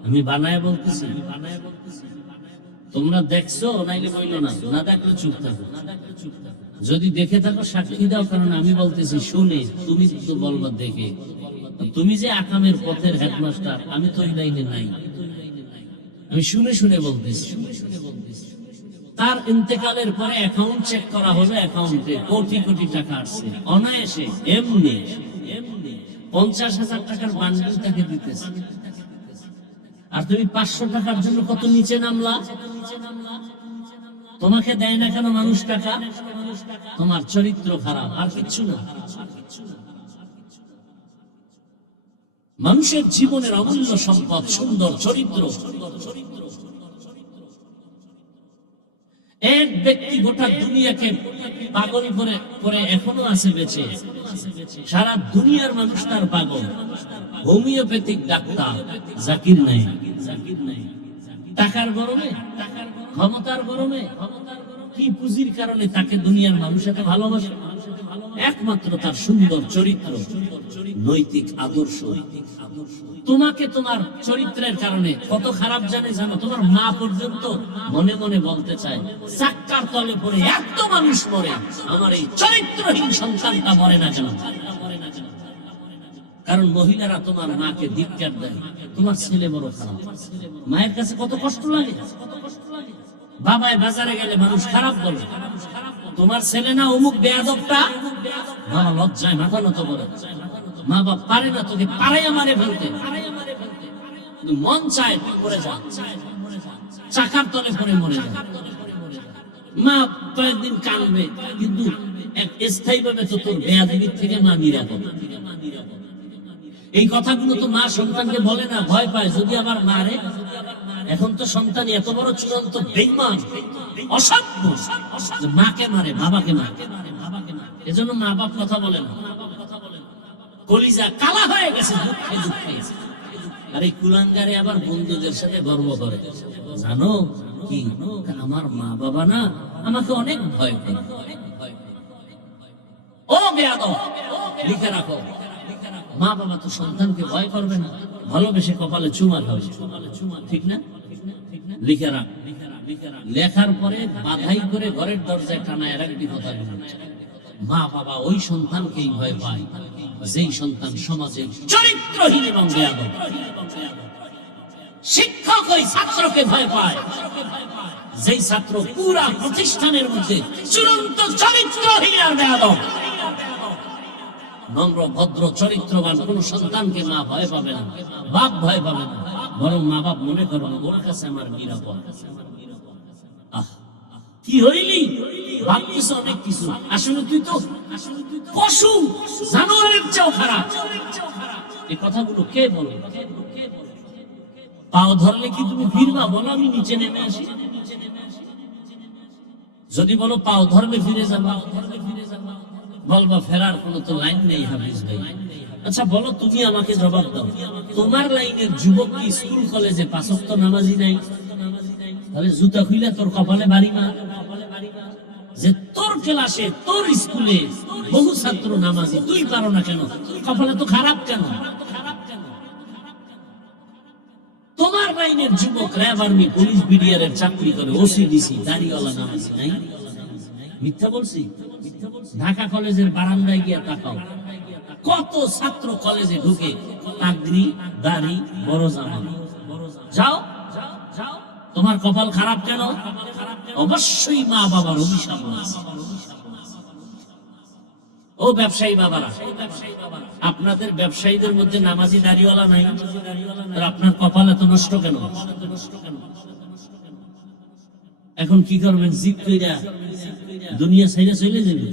আমি বানায় বলতেছি, তোমরা দেখছো নাইলে বইলো না, না দেখলে চুপ থাকো। যদি দেখে থাকো সাক্ষী দাও, কারণ আমি বলতেছি শুনে, তুমি তো বলবা দেখে। তুমি যে আকামের পথের হেডমাস্টার, আমি তো ওই লাইনে নাই, আমি শুনে শুনে বলতেছি। তার ইন্তেকালের পরে অ্যাকাউন্ট চেক করা হলো, অ্যাকাউন্টে কোটি কোটি টাকা আসছে অনায়াসে, এমনি 50,000 টাকার বান্ডিল তাকে দিতেছে। আর তুমি 500 টাকার জন্য কত নিচে নামলা? তোমাকে দেয় না কেন মানুষ টাকা? তোমার চরিত্র খারাপ, আর কিচ্ছু না। মানুষের জীবনের অমূল্য সম্পদ সুন্দর চরিত্র। এক ব্যক্তি গোটা দুনিয়াকে পাগল করে এখনো আছে বেঁচে, সারা দুনিয়ার মানুষ তার পাগল। Homeopathic doctor Zakir Naik. টাকার গরমে, ক্ষমতার গরমে, কি পুঁজির কারণে তাকে দুনিয়ার মানুষ এত ভালোবাসে? একমাত্র তার সুন্দর চরিত্র, নৈতিক আদর্শ। তোমাকে তোমার চরিত্রের কারণে কত খারাপ জানো? তোমার মা পর্যন্ত মনে মনে বলতে চায়, চাক্কার তলে পড়ে এত মানুষ মরে, আমার এই চরিত্রহীন সন্তানটা মরে না কেন? কারণ মহিলারা তোমার মাকে ধিক্কার দেয়, তোমার ছেলে বড় খারাপ। মায়ের কাছে কত কষ্ট লাগে। বাবায় বাজারে গেলে মানুষ খারাপ বলে, তোমার ছেলে না অমুক বেয়াদবটা। বাবা লজ্জায় মাথা নত করে, মা বাপ পারে না তোকে পাড়াইয়া মারে ফেলতে, মন চায় তুই মরে যা, চাকার তলে পড়ে মরে যা। মা কয়েকদিন কাঁদবে, কিন্তু স্থায়ী ভাবে তো তোর বেয়াদবির থেকে মা নিরাপদ। এই কথাগুলো তো মা সন্তানকে বলে না, ভয় পায় যদি আবার মারে। এখন তো সন্তান এত বড় চূড়ান্ত বেঈমান, অসভ্য, মাকে মারে, বাবাকে মারে। এজন্য মা বাপ কথা বলে না, কলিজা কালা হয়ে গেছে দুঃখে দুঃখে। আর এই কুলাঙ্গারে আবার বন্ধুদের সাথে গর্ব করে, জানো কি আমার মা বাবা না আমাকে অনেক ভয় করে। ও বেয়াদব, লিখে রাখো, মা বাবা তো সন্তানকে ভয় করবে না, ভালোবেসে কপালে চুমা খাবে, ঠিক না? লিখে রাখ। লেখার পরে বাধাই করে ঘরের দরজায় টানায় রাখবি কথা। মা বাবা ওই সন্তানকেই ভয় পায় যেই সন্তান সমাজে চরিত্রহীন এবং বেয়াদব। শিক্ষক ওই ছাত্রকে ভয় পায় যেই ছাত্র পুরা প্রতিষ্ঠানের মধ্যে চূড়ান্ত চরিত্রহীন আর বেয়াদব। নম্র ভদ্র চরিত্রবান কোন সন্তানকে মা ভয় পাবে না, বাপ ভয় পাবে না, বরং মা বাপ মনে করবে ওর কাছে আমার নিরাপদ। কি হইলি ভাবছিস অনেক কিছু, আসলে তুই তো পশু, জানোয়ারের চেয়েও খারাপ। এই কথাগুলো কে বলে? পাও ধরলে কি তুমি ফিরবা? বলো আমি নিচে নেমে আসি। যদি বলো পাও ধরলে ফিরে যাবা, বলবা ফেরার কোনো তো লাইন নেই হাফিজ ভাই। আচ্ছা বলো, তুমি আমাকে জবাব দাও, তোমার লাইনের যুবক কি স্কুল কলেজে 5 ওয়াক্ত নামাজি নাই? তাহলে জুতা খুইলা তোর কপালে বাড়ি মা। যে তোর ক্লাসে তোর স্কুলে বহু ছাত্র নামাজি, তুই পারো না কেন? কপালে তো খারাপ কেন? তোমার লাইনের যুবক র্যাব আর্মি পুলিশ বিডিআরের চাকরি করে, ওসিডিসি দাড়িওয়ালা নামাজি নাই? মিথ্যা বলছি? ঢাকা কলেজের বারান্দায় গিয়ে তাকাও, কত ছাত্র কলেজে ঢুকে পাগড়ি, দাড়ি, বড় জামা। যাও, তোমার কপাল খারাপ কেন? অবশ্যই মা বাবার অভিশাপ আছে। ও ব্যবসায়ী বাবারা, আপনাদের ব্যবসায়ীদের মধ্যে নামাজি দাড়িওয়ালা নাই, আপনার কপাল এত নষ্ট কেন? এখন কি করবেন? জিদ কইরা দুনিয়া ছেড়ে চলে যাবে?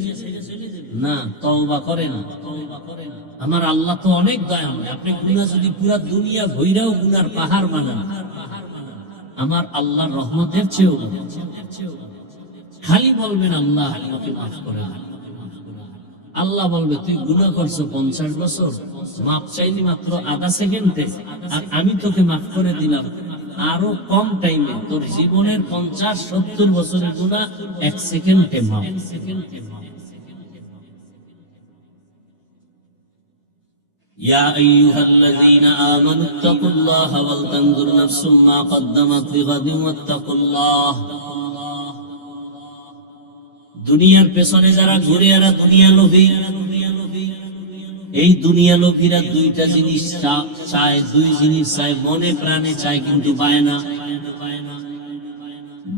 না, তওবা করেন। আমার আল্লাহ তো অনেক দয়াময়। আপনি গুনাহ যদি পুরা দুনিয়া ঘুরাও গুনার পাহাড় বানান, আমার আল্লাহর রহমতের চেয়েও খালি বলবেন আল্লাহ আমাকে মাফ করে দেন। আল্লাহ বলবে তুই গুনাহ করছো 50 বছর, মাফ চাইলি মাত্র আধা সেকেন্ডে, আর আমি তোকে মাফ করে দিলাম আরো কম টাইমে। তোর জীবনের 50-70 বছরের গুনাহ 1 সেকেন্ডে মাফ। يا أيها الذين آمنوا اتقوا الله ولتنظر نفس ما قدمت لغد واتقوا الله। দুনিয়ার পেছনে যারা ঘুরে এরা দুনিয়া লোভী। এই দুনিয়া লোভীরা দুইটা জিনিস চায়, দুই জিনিস চায়, মনে প্রাণে চায় কিন্তু পায় না।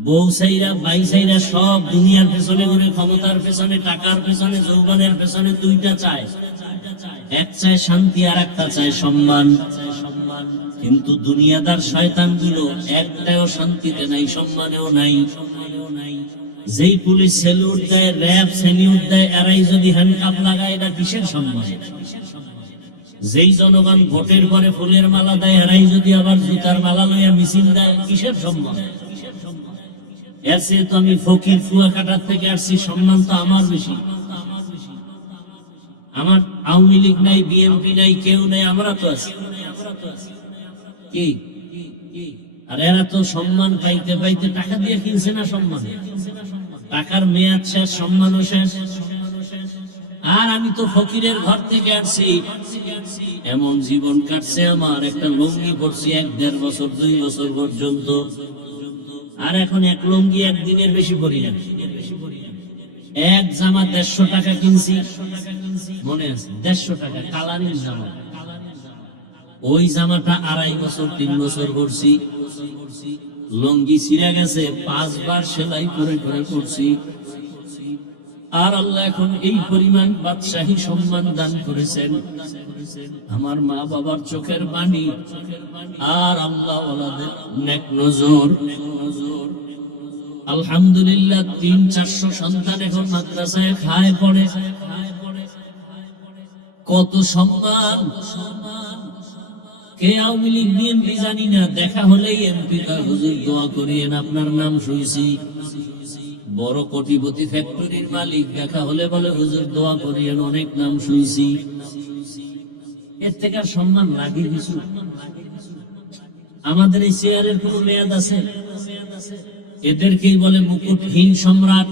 বউ চাইরা, ভাই চাইরা সব দুনিয়ার পেছনে ঘুরে, ক্ষমতার পেছনে, টাকার পেছনে, যৌবনের পেছনে দুইটা চায়। এক চায় শান্তি আর একটা চায় সম্মান। কিন্তু দুনিয়াদার শয়তান গুলো একটাও শান্তিতে নাই, সম্মানেও নাই। যেই পুলিশ সেলুট দেয়, র্যাব সেলিউট দেয়, এরাই যদি হ্যান্ডকাপ লাগায়, এটা কিসের সম্মান? যেই জনগণ ভোটের পরে ফুলের মালা দেয়, এরাই যদি আবার জুতার মালা লইয়া মিছিল দেয়, কিসের সম্মান? এর চেয়ে তো আমি ফকির কুয়াকাটার থেকে আসছি, সম্মান তো আমার বেশি। আমার আওয়ামী লীগ নাই, বিএনপি নাই, কেউ নাই, আমরা তো আছি। কি আর এরা তো সম্মান পাইতে পাইতে টাকা দিয়ে কিনছে না সম্মান। টাকার মেয়াদ শেষ, সম্মানও শেষ। আর আমি তো ফকিরের ঘর থেকে আসছি, এমন জীবন কাটছে আমার, একটা লুঙ্গি পরছি 1-1.5 বছর 2 বছর পর্যন্ত, আর এখন এক লুঙ্গি একদিনের বেশি পরি না। এক জামা 150 টাকা কিনছি, মনে আছে? 150 টাকা কালারিং জামা। ওই জামাটা 2.5 বছর 3 বছর পরছি, লুঙ্গি ছিঁড়ে গেছে, 5 বার সেলাই করে করে করছি। আর আল্লাহ এখন এই পরিমাণ বাদশাহী সম্মান দান করেছেন, আমার মা বাবার চোখের পানি আর আল্লাহ ওয়ালাদের নেক নজর। আলহামদুলিল্লাহ 300-400 সন্তান এখন মাদ্রাসায় খায় পড়ে। কত সম্মান! কে আওয়ামী লীগ বিএনপি জানি না, দেখা হলেই এমপি হুজুর দোয়া করিয়েন, আপনার নাম শুনছি। বড় কোটিপতি ফ্যাক্টরির মালিক দেখা হলে বলে হুজুর দোয়া করিয়েন, অনেক নাম শুনছি। এর থেকে আর সম্মান লাগে কিছু? আমাদের এই চেয়ারের কোন মেয়াদ আছে? এদেরকেই বলে মুকুটহীন সম্রাট।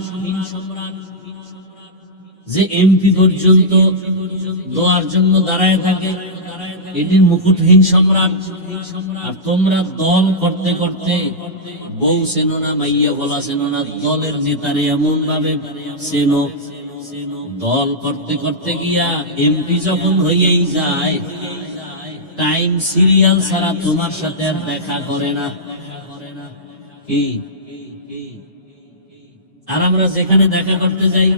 যে এমপি পর্যন্ত দোয়ার জন্য দাঁড়ায় থাকে, এটির মুকুটহীন সম্রাট। আর তোমরা দল করতে করতে বউ চেনো না, মাইয়া বলা চেনো না, দলের নেতারে এমন ভাবে চেনো, দল করতে করতে গিয়া এমপি যখন হইয়েই যায়, টাইম সিরিয়াল ছাড়া তোমার সাথে আর দেখা করে না। কি আর আমরা যেখানে দেখা করতে যাই,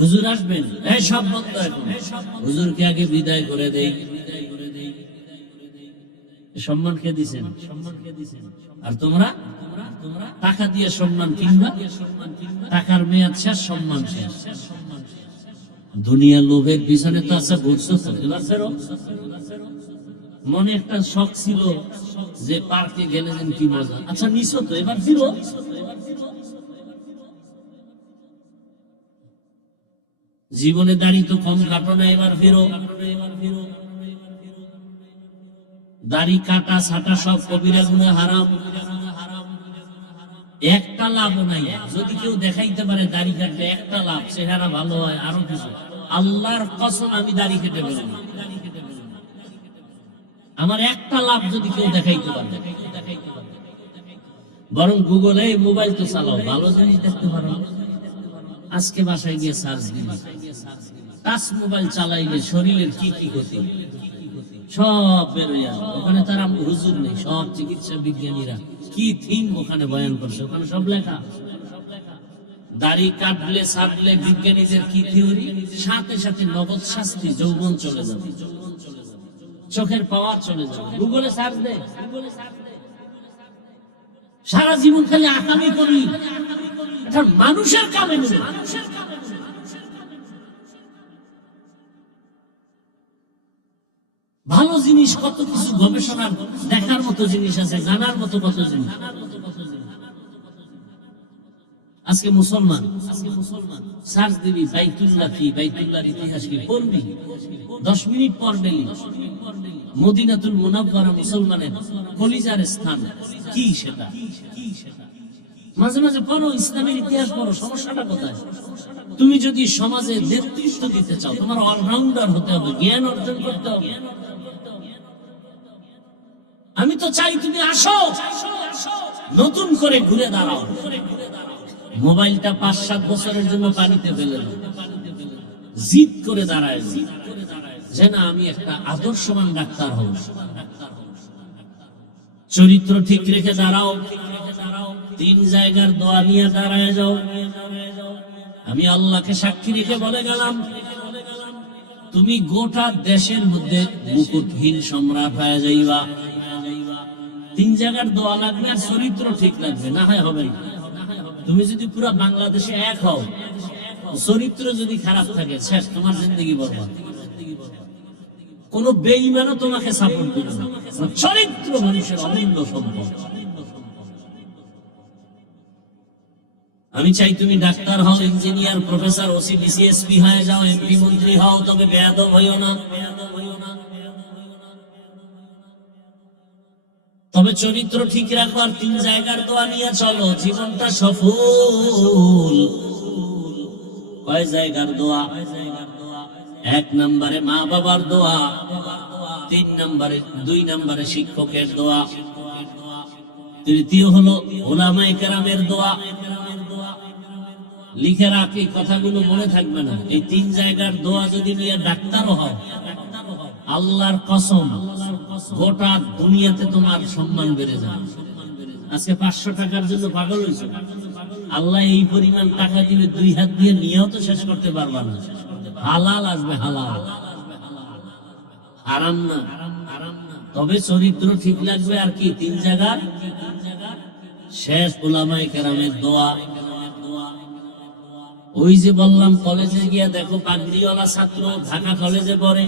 হুজুর আসবেন, এই সব বন্ধ এখন, হুজুরকে আগে বিদায় করে দেই। সম্মান কে দিছেন? আর তোমরা টাকা দিয়ে সম্মান কিনবা, টাকার মেয়াদ শেষ, সম্মান শেষ। দুনিয়া লোভের পিছনে তো আছে, ঘুরছো তো। এবার ফেরো। মনে একটা শখ ছিল যে পার্কে গেলে যেন কি মজা, আচ্ছা নিছো তো, এবার ফিরো। জীবনে দাড়ি তো কম কাটো না, এবার ফিরো। দাড়ি কাটা ছাটা সব কবিরা গুনাহ, হারাম। একটা লাভ নাই। যদি কেউ দেখাইতে পারে দাড়ি কাটলে একটা লাভ, চেহারা ভালো হয়, আরো কিছু, আল্লাহর কসম আমি দাড়ি কেটে বলবো, আমার একটা লাভ যদি কেউ দেখাইতে পারে। বরং গুগলে মোবাইল তো চালাও, ভালো জিনিস দেখতে পারো। আজকে বাসায় গিয়ে সার্চ দিবি, টাচ মোবাইল চালাইলে শরীরের কি কি ক্ষতি সব বেরোয় আসবে। ওখানে তারা হুজুর নেই, সব চিকিৎসা বিজ্ঞানীরা কি থিম ওখানে বয়ান করছে, ওখানে সব লেখা। দাড়ি কাটলে ছাড়লে বিজ্ঞানীদের কি থিওরি, সাথে সাথে নগদ শাস্তি, যৌবন চলে যাবে, চোখের পাওয়ার চলে যাবে। গুগলে সার্চ দে, সারা জীবন খালি আকামি করি, এটা মানুষের কামে নেই। ভালো জিনিস কত কিছু, গবেষণার দেখার মতো জিনিস আছে, জানার মতো কত জিনিস। আজকে মুসলমান সার্চ দিবি বাইতুল্লাহ কি, বাইতুল্লাহর ইতিহাস কি, পড়বি 10 মিনিট পর পেলি মদিনাতুল মুনাওয়ারা মুসলমানের কলিজার স্থান কি, সেটা মাঝে মাঝে পড়ো, ইসলামের ইতিহাস পড়ো। সমস্যাটা কোথায়? তুমি যদি সমাজে নেতৃত্ব দিতে চাও, তোমার অলরাউন্ডার হতে হবে, জ্ঞান অর্জন করতে হবে। আমি তো চাই তুমি আসো, নতুন করে ঘুরে দাঁড়াও। মোবাইলটা 5-7 বছরের জন্য পানিতে ফেলে দাও, জিদ করে দাঁড়ায় যে না আমি একটা আদর্শবান ডাক্তার হব। চরিত্র ঠিক রেখে দাঁড়াও, 3 জায়গার দোয়া নিয়ে দাঁড়ায় যাও। আমি আল্লাহকে সাক্ষী রেখে বলে গেলাম, তুমি গোটা দেশের মধ্যে মুকুটহীন সম্রাট হয়ে যাইবা। 3 জায়গার দোয়া লাগবে আর চরিত্র ঠিক লাগবে, না হয় হবে না। তুমি যদি পুরো বাংলাদেশে এক হও, চরিত্র যদি খারাপ থাকে শেষ, তোমার জিন্দগি বরবাদ। কোন বেঈমানও তোমাকে সাপোর্ট দিবে না। চরিত্র মানুষের অমূল্য সম্পদ। আমি চাই তুমি ডাক্তার হও, engineer, professor, OC, DC, SP হয়ে যাও, এমপি, মন্ত্রী হও, তবে বেয়াদব হইও না। তবে চরিত্র ঠিক রাখো আর 3 জায়গার দোয়া নিয়ে চলো, জীবনটা সফল। কয় জায়গার দোয়া? 1 নম্বরে মা বাবার দোয়া, 2 নম্বরে শিক্ষকের দোয়া, তৃতীয় হলো উলামায়ে কেরামের দোয়া। লিখে রাখি, কথাগুলো মনে থাকবে না। এই 3 জায়গার দোয়া যদি নিয়ে ডাক্তারও হও, আল্লাহর কসম গোটা দুনিয়াতে তোমার সম্মান বেড়ে যাবে। আজকে 500 টাকার জন্য পাগল হয়েছে, আল্লাহ এই পরিমাণ টাকা দিবে 2 হাত দিয়ে নিয়েও তো শেষ করতে পারবা না। হালাল আসবে, হালাল, হারাম না। তবে চরিত্র ঠিক লাগবে। আর কি 3 জায়গা? শেষ উলামায়ে কেরামের দোয়া। ওই যে বললাম, কলেজে গিয়া দেখো পাগড়িওয়ালা ছাত্র ঢাকা কলেজে পড়ে,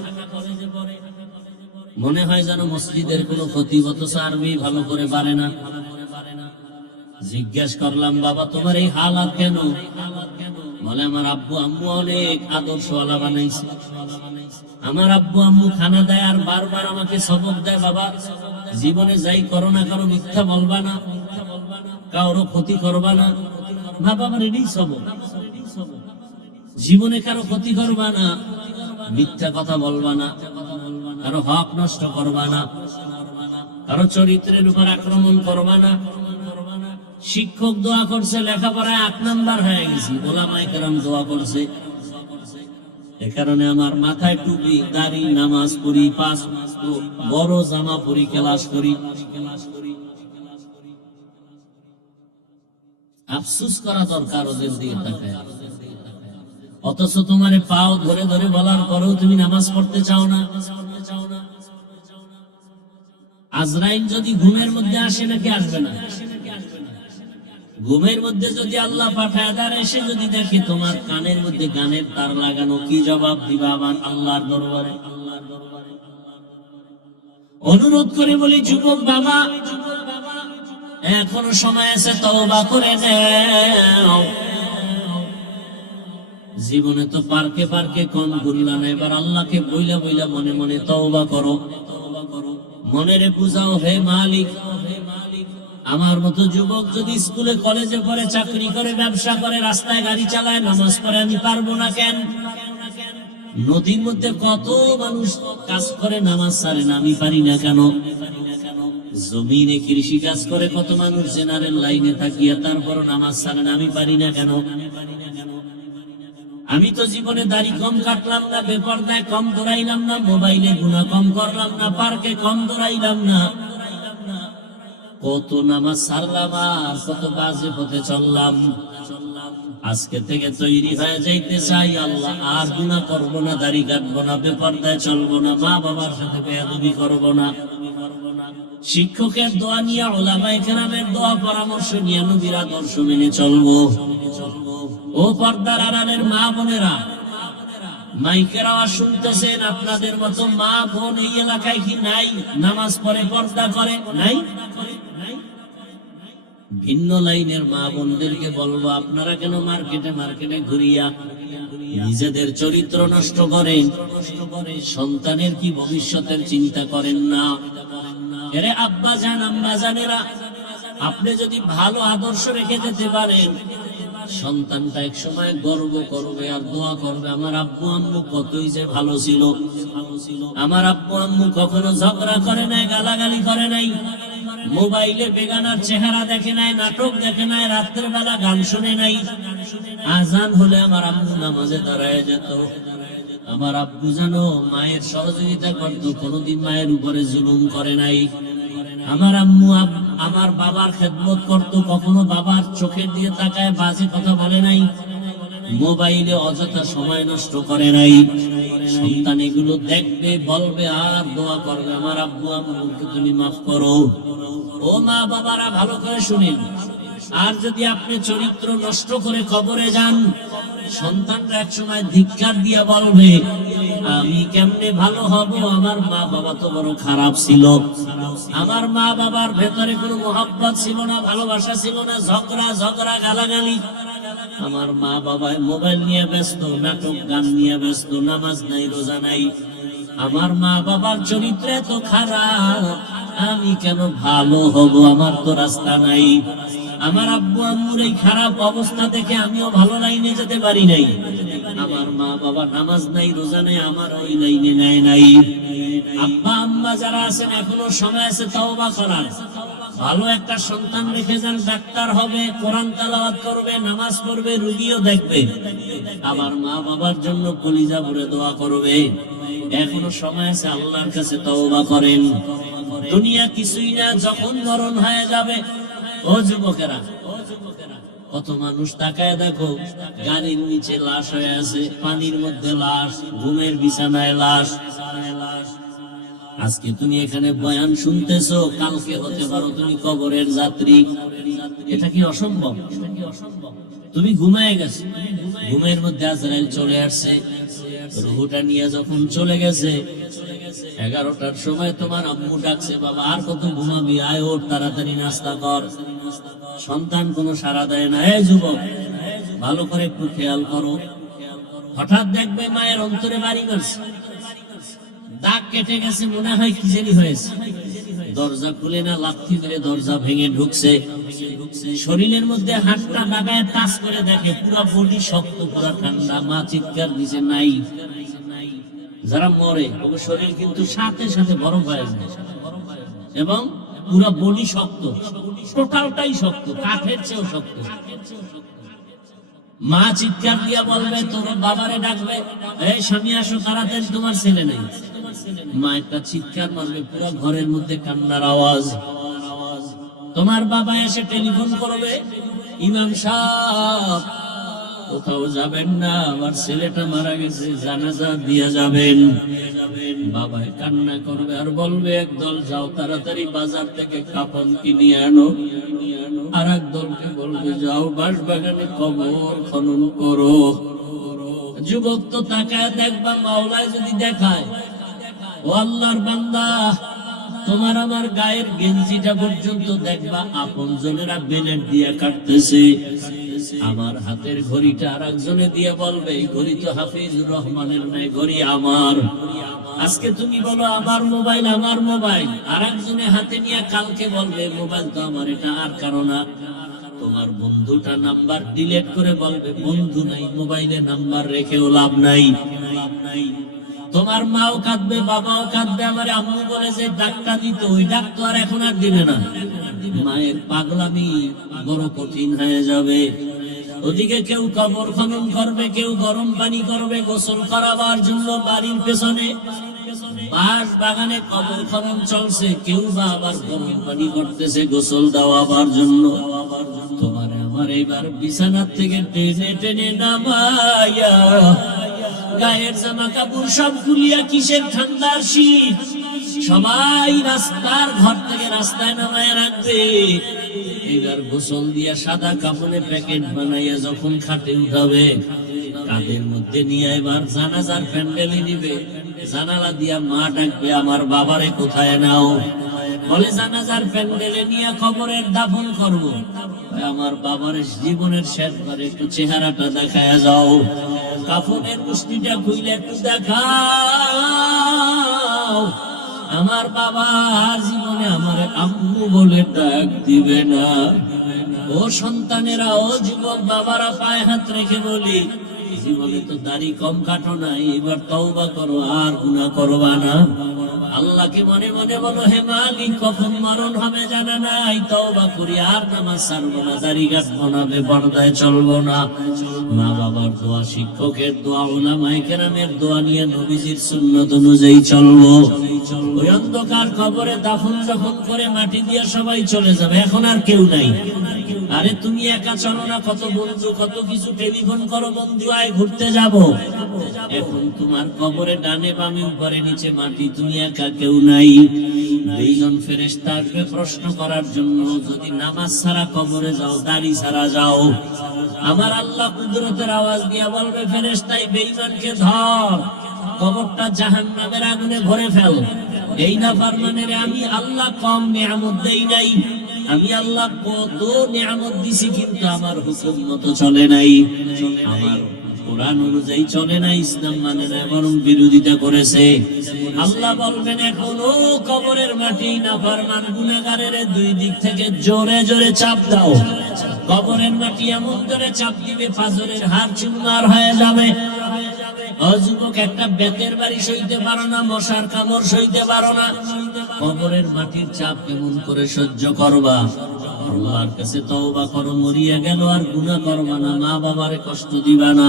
মনে হয় যেন মসজিদের কোনো ক্ষতি, অথচ আরবি ভালো করে পারে না। জিজ্ঞেস করলাম, বাবা তোমার এই হালাত কেন? বলে, আমার আব্বু আম্মু অনেক আদর্শওয়ালা বানাইছে। আমার আব্বু আম্মু খানা দেয় আর বারবার আমাকে সবক দেয়, বাবা জীবনে যাই করো না করো মিথ্যা বলবা না, কারো ক্ষতি করবা না। বাবা আমার এটাই সবক, জীবনে কারো ক্ষতি করবা না, মিথ্যা কথা বলবা না, কারো হক নষ্ট করবা না, কারো চরিত্রের উপর আক্রমণ করবা না। শিক্ষক দোয়া করছে, লেখাপড়ায় 8 নাম্বার হয়ে গেছি, উলামায়ে কেরাম দোয়া করছে। এ কারণে আমার মাথায় টুপি, দাড়ি, নামাজ পড়ি, 5 ওয়াক্ত, বড় জামা পরি, ক্লাস করি। আফসোস করা দরকার ওদের দিয়ে তাকায়। অথচ তোমারে পাও ধরে ধরে বলার পরেও তুমি নামাজ পড়তে চাও না। আজরাইল যদি ঘুমের মধ্যে আসে নাকি আসবে না? ঘুমের মধ্যে যদি আল্লাহ পাঠায় দেয়, এসে যদি দেখে তোমার কানের মধ্যে গানের তার লাগানো, কি জবাব দিবা আবার আল্লাহর দরবারে? অনুরোধ করে বলি, যুবক বাবা, এখনো সময় আছে, তওবা করে নাও। জীবনে তো পার্কে পার্কে কম ঘুরলা না, এবার আল্লাহকে বইলা বইলা মনে মনে তওবা করো। মনেরে বুঝাও, হে মালিক, আমার মতো যুবক যদি স্কুলে কলেজে পড়ে, চাকরি করে, ব্যবসা করে, রাস্তায় গাড়ি চালায়, নামাজ পড়ে, আমি পারবো না কেন? নদীর মধ্যে কত মানুষ কাজ করে, নামাজ ছাড়ে না, আমি পারি না কেন? জমিনে কৃষি কাজ করে কত মানুষ, জেনারেল লাইনে থাকিয়া তারপর নামাজ ছাড়ে না, আমি পারি না কেন? আমি তো জীবনে দাড়ি কম কাটলাম না, বেপরদায় কম দৌড়াইলাম না, মোবাইলে গুনাহ কম করলাম না, পার্কে কম দৌড়াইলাম না, কত নামাজ ছাড়লাম আর কত বাজে পথে চললাম। আজকে থেকে তৈরি হয়ে যাইতে চাই, আল্লাহ আর গুনাহ করবো না, দাড়ি কাটবো না, বেপরদায় চলবো না, মা বাবার সাথে বেয়াদবি করবো না। শিক্ষকের দোয়া নিয়ে, উলামায়ে কেরামের দোয়া পরামর্শ নিয়ে, নবীর আদর্শ মেনে চলবো। ও পর্দার আড়ালের মা বোনেরা, মাইকের আওয়াজ শুনতেছেন, আপনাদের মতো মা বোন এই এলাকায় কি নাই? নামাজ পড়ে, পর্দা করে? নাই? ভিন্ন লাইনের মা বোনদেরকে বলবো, আপনারা কেন মার্কেটে মার্কেটে ঘুরিয়া নিজেদের চরিত্র নষ্ট করেন? সন্তানের কি ভবিষ্যতের চিন্তা করেন না? এরে আব্বা জান, আম্মা জানেরা, আপনি যদি ভালো আদর্শ রেখে যেতে পারেন, সন্তানটা এক সময় গর্ব করবে আর দোয়া করবে, আমার আব্বু আম্মু কতই যে ভালো ছিল, আমার আব্বু আম্মু কখনো ঝগড়া করে নাই, গালাগালি করে নাই, মোবাইলে বেগানার চেহারা দেখে নাই, নাটক দেখে নাই, রাত্রের বেলা গান শুনে নাই, আজান হলে আমার আম্মু নামাজে দাঁড়ায় যেত, আমার আব্বু জানো মায়ের সহযোগিতা করতো, কোনোদিন মায়ের উপরে জুলুম করে নাই, আমার আম্মু আমার বাবার খেদমত করতো, কখনো বাবার চোখের দিয়ে তাকায় বাজে কথা বলে নাই, মোবাইলে অযথা সময় নষ্ট করে নাই। সন্তান এগুলো দেখবে, বলবে আর দোয়া করবে, আমার আব্বু আম্মুকে তুমি মাফ করো। ও মা বাবারা, ভালো করে শুনেন, আর যদি আপনি চরিত্র নষ্ট করে কবরে যান, সন্তানরা এক সময় ধিক্কার দিয়া বলবে, আমি কেমনে ভালো হব, আমার মা বাবা তো বড় খারাপ ছিল, আমার মা বাবার ভেতরে কোনো মহব্বত ছিল না, ভালোবাসা ছিল না, ঝগড়া ঝগড়া গালাগালি, আমার মা বাবা মোবাইল নিয়ে ব্যস্ত, নাটক গান নিয়ে ব্যস্ত, নামাজ নাই রোজা নাই, আমার মা বাবার চরিত্র এত খারাপ, আমি কেন ভালো হব, আমার তো রাস্তা নাই, আমার আব্বু আম্মুর এই খারাপ অবস্থা দেখে আমিও ভালো লাইনে যেতে পারি নাই, আমার মা বাবা নামাজ নাই রোজা নাই, আমার ওই লাইনে নেয় নাই। আব্বা আম্মা যারা আছেন এখনো সময় আছে তওবা করার, ভালো একটা সন্তান রেখে যান, ডাক্তার হবে, কোরআন তেলাওয়াত করবে, নামাজ পড়বে, রোগীও দেখবে, আমার মা বাবার জন্য কলিজা ভরে দোয়া করবে, এখনো সময় আছে, আল্লাহর কাছে তওবা করেন। দুনিয়া কিছুই না, যখন মরণ হয়ে যাবে। ও যুবকেরা, কত মানুষ তাকায় দেখো, গাড়ির নিচে লাশ হয়ে আছে, পানির মধ্যে লাশ, ঘুমের বিছানায় লাশ। আজকে তুমি এখানে বয়ান শুনতেছো, কালকে হতে পারো তুমি কবরের যাত্রী। এটা কি অসম্ভব? তুমি ঘুমায় গেছো, ঘুমের মধ্যে আজরাইল চলে আসছে, রুহটা নিয়ে যখন চলে গেছে, 11টার সময় তোমার আম্মু ডাকছে, বাবা আর কত ঘুমাবি, আয় ওঠ, তাড়াতাড়ি নাস্তা কর। সন্তান কোনো সাড়া দেয় না। এই যুবক, ভালো করে একটু খেয়াল করো, হঠাৎ দেখবে মায়ের অন্তরে বাড়ি মারছে, দাগ কেটে গেছে, মনে হয় কি জানি হয়েছে, দরজা খুলে না, লাথি মেরে দরজা ভেঙে ঢুকছে, শরীরের মধ্যে হাতটা লাগায় টাচ করে দেখে পুরো বডি শক্ত, পুরো ঠান্ডা। মা চিৎকার দিছে, নাই। যারা মরে ওর শরীর কিন্তু সাথে সাথে বরফ হয়ে যায় এবং পুরো বডি শক্ত, টোটালটাই শক্ত, কাঠের চেয়েও শক্ত। মা চিৎকার দিয়া বলবে, তোর বাবারে ডাকবে, এই স্বামী আসো তাড়াতাড়ি, তোমার ছেলে নেই। মা একটা চিৎকার মারবে, পুরো ঘরের মধ্যে কান্নার আওয়াজ। তোমার বাবা এসে টেলিফোন করবে, ইমাম সাহেব কোথাও যাবেন না, আমার ছেলেটা মারা গেছে, জানাজা দিয়ে যাবেন। বাবা কান্না করবে আর বলবে, একদল যাও তাড়াতাড়ি বাজার থেকে কাফন কিনে আনো, আর এক দলকে বলবে, যাও বাঁশবাগানে কবর খনন করো। যুবক তো তাকায় দেখবা, মাওলায় যদি দেখায়, ও আল্লাহর বান্দা, তোমার আমার গায়ের গেঞ্জিটা পর্যন্ত দেখবা আপন জনেরা বেলেট দিয়ে কাটতেছে, আমার হাতের ঘড়িটা আর একজনে দিয়ে বলবে, এই ঘড়ি তো হাফিজুর রহমানের নাই, ঘড়ি আমার। আজকে তুমি বলো আমার মোবাইল, আমার মোবাইল, আর একজনে হাতে নিয়ে কালকে বলবে মোবাইল তো আমার, এটা আর কারো না। তোমার বন্ধুটা নাম্বার ডিলিট করে বলবে, বন্ধু নাই, মোবাইলে নাম্বার রেখেও লাভ নাই। তোমার মাও কাঁদবে, বাবাও কাঁদবে, আমার আম্মু বলে যে ডাকটা দিত, ওই ডাক তো আর এখন আর দিবে না। মায়ের পাগলামি বড় কঠিন হয়ে যাবে। ওদিকে কেউ কবর খনন করবে, কেউ গরম পানি করবে গোসল করাবার জন্য, বাড়ির পেছনে বাঁশ বাগানে কবর খনন চলছে, কেউ বা আবার গরম পানি করতেছে গোসল দেওয়াবার জন্য। তোমার আমার এবার বিছানার থেকে টেনে টেনে নামাইয়া, গায়ের জামা কাপড় সব খুলিয়া, কিসের ঠান্ডার শীত, সবাই রাস্তার ঘর থেকে রাস্তায় নামায় রাখবে। এবার গোসল দিয়া সাদা কাপড়ে প্যাকেট বানাইয়া যখন খাটে উঠাবে, কাঁধের মধ্যে নিয়ে এবার জানাজার প্যান্ডেলে নিবে। জানালা দিয়া মা ডাকবে, আমার বাবারে কোথায় নাও? বলে, জানাজার প্যান্ডেলে নিয়ে কবরের দাফন করব। আমার বাবার জীবনের শেষবার একটু চেহারাটা দেখায় যাও, কাফনের মুষ্টিটা খুইলে একটু দেখাও। আমার বাবা আর জীবনে আমার আম্মু বলে ডাক দিবে না। ও সন্তানেরা, ও যুবক বাবারা, পায়ে হাত রেখে বলি, জীবনে তো দাড়ি কম কাটো না, এবার তওবা করো, আর গুনাহ করবা না। আল্লাহকে মনে মনে বলো, হে মালিক, কখন মরণ হবে জানা নাই, তওবা করি, আর নামাজ ছাড়বো না, দাড়ি কাটবো না, বেপরদায় চলবো না। মা বাবার দোয়া, শিক্ষকের দোয়া, উলামায়ে কেরামের দোয়া নিয়ে নবীজির সুন্নাত অনুযায়ী চলবো। ওই অন্ধকার কবরে দাফন যখন করে মাটি দিয়ে সবাই চলে যাবে, এখন আর কেউ নাই, আরে তুমি একা চলো না, কত বন্ধু, কত কিছু টেলিফোন করো, বন্ধু আয় ঘুরতে যাব। এখন তোমার কবরে ডানে বামে উপরে নিচে মাটি, তুমি একা, কেউ নাই। দুইজন ফেরেশতা আসবে প্রশ্ন করার জন্য। যদি নামাজ ছাড়া কবরে যাও, দাড়ি ছাড়া যাও, আমার আল্লাহ কুদরতের আওয়াজ দিয়া বলবে, ফেরেশতাই বেঈমানকে ধর, কবরটা জাহান্নামের আগুনে ভরে ফেল। এই না ফারমানের আমি আল্লাহ কম নিয়ামত দেই নাই, আমি আল্লাহ কত নিয়ামত দিছি, কিন্তু আমার হুকুম মতো চলে নাই, আমার কোরআন অনুযায়ী চলে না, ইসলাম মানে না, বরং বিরোধিতা করেছে। আল্লাহ বলবেন, এখনো কবরের মাটি না ফারমান গুনাহগারের দুই দিক থেকে জোরে জোরে চাপ দাও। কবরের মাটি এমন জোরে চাপ দিবে, পাথরের হাড় চুরমার হয়ে যাবে। যুবক, একটা বেতের বাড়ি সইতে পারো না, মশার কামড় সইতে পারো না, কবরের মাটির চাপ কেমন করে সহ্য করবা? আল্লাহর কাছে তওবা করো, মরিয়া গেল আর গুনাহ করবা না, মা বাবারে কষ্ট দিবা না।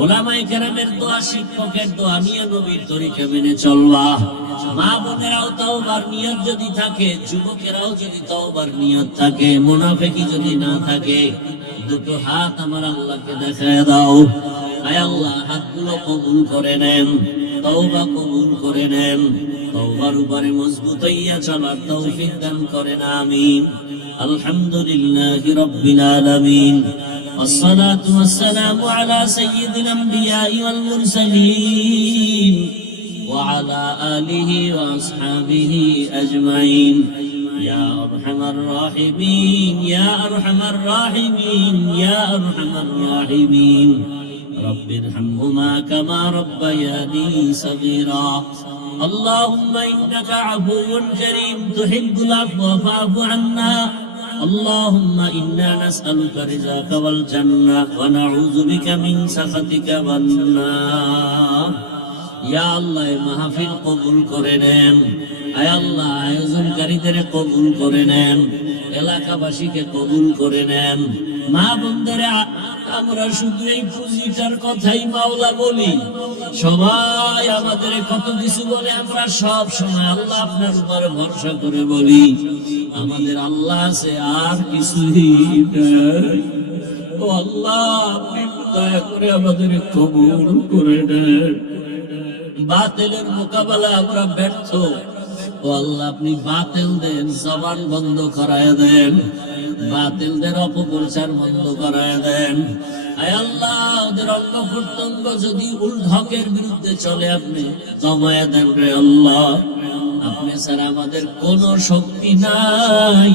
ওলামায়ে কেরামের দোয়া, শিক্ষকের দোয়া নিয়ে নবীর তরিকা মেনে চলবা। মা বোনেরাও তওবার নিয়ত যদি থাকে, যুবকেরাও যদি তওবার নিয়ত থাকে, মুনাফিকি যদি না থাকে, দুটো হাত আমার আল্লাহকে দেখায় দাও। আয় আল্লাহ, হাতগুলো কবুল করে নেন, তওবা কবুল করে নেন, তওবার উপরে মজবুত হইয়া চলার তৌফিক দান করেন, আমিন। আলহামদুলিল্লাহি রাব্বিল আলামিন, والصلاة والسلام على سيد الأنبياء والمرسلين وعلى آله وأصحابه أجمعين يا أرحم الراحمين يا أرحم الراحمين يا أرحم الراحمين رب ارحمهما كما ربياني صغيرا اللهم إنك عفو كريم تحب العفو فاعف عنا اللهم إنا نسألك رضاك والجنة ونعوذ بك من سخطك والنار ইয়া আল্লাহ, মাহফিল কবুল করে নেন। আয় আল্লাহ, আয়োজনকারীদের কবুল করে নেন, এলাকাবাসীকে কবুল করে নেন। মা বোনদের, আমরা শুধু এই পুঁজিটার কথাই মাওলা বলি, সবাই আমাদের কত কিছু বলে, আমরা সব সময় আল্লাহ আপনার উপরে ভরসা করে বলি, আমাদের আল্লাহ আছে, আর কিছুই নাই। ও আল্লাহ, আপনি দয়া করে আমাদের কবুল করে নেন। বাতিলের মোকাবেলা আমরা ব্যর্থ, ও আল্লাহ আপনি বাতিলদের জবান বন্ধ করায় দেন, বাতিলদের অপপ্রচার বন্ধ করায় দেন। আয় আল্লাহ, ওদের অঙ্গ প্রত্যঙ্গ যদি হকের বিরুদ্ধে চলে, আপনি কমায় দেন রে আল্লাহ। আপনি ছাড়া আমাদের কোন শক্তি নাই,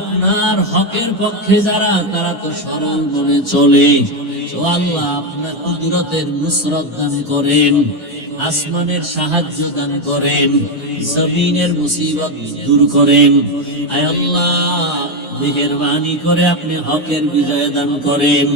আপনার হকের পক্ষে যারা, তারা তো সরল মনে চলে। ও আল্লাহ, আপনার কুদরতের নুসরত দান করেন, আসমানের সাহায্য দান করেন, জমিনের মুসিবত দূর করেন। আয় আল্লাহ, মেহেরবানি করে আপনি হকের বিজয় দান করেন।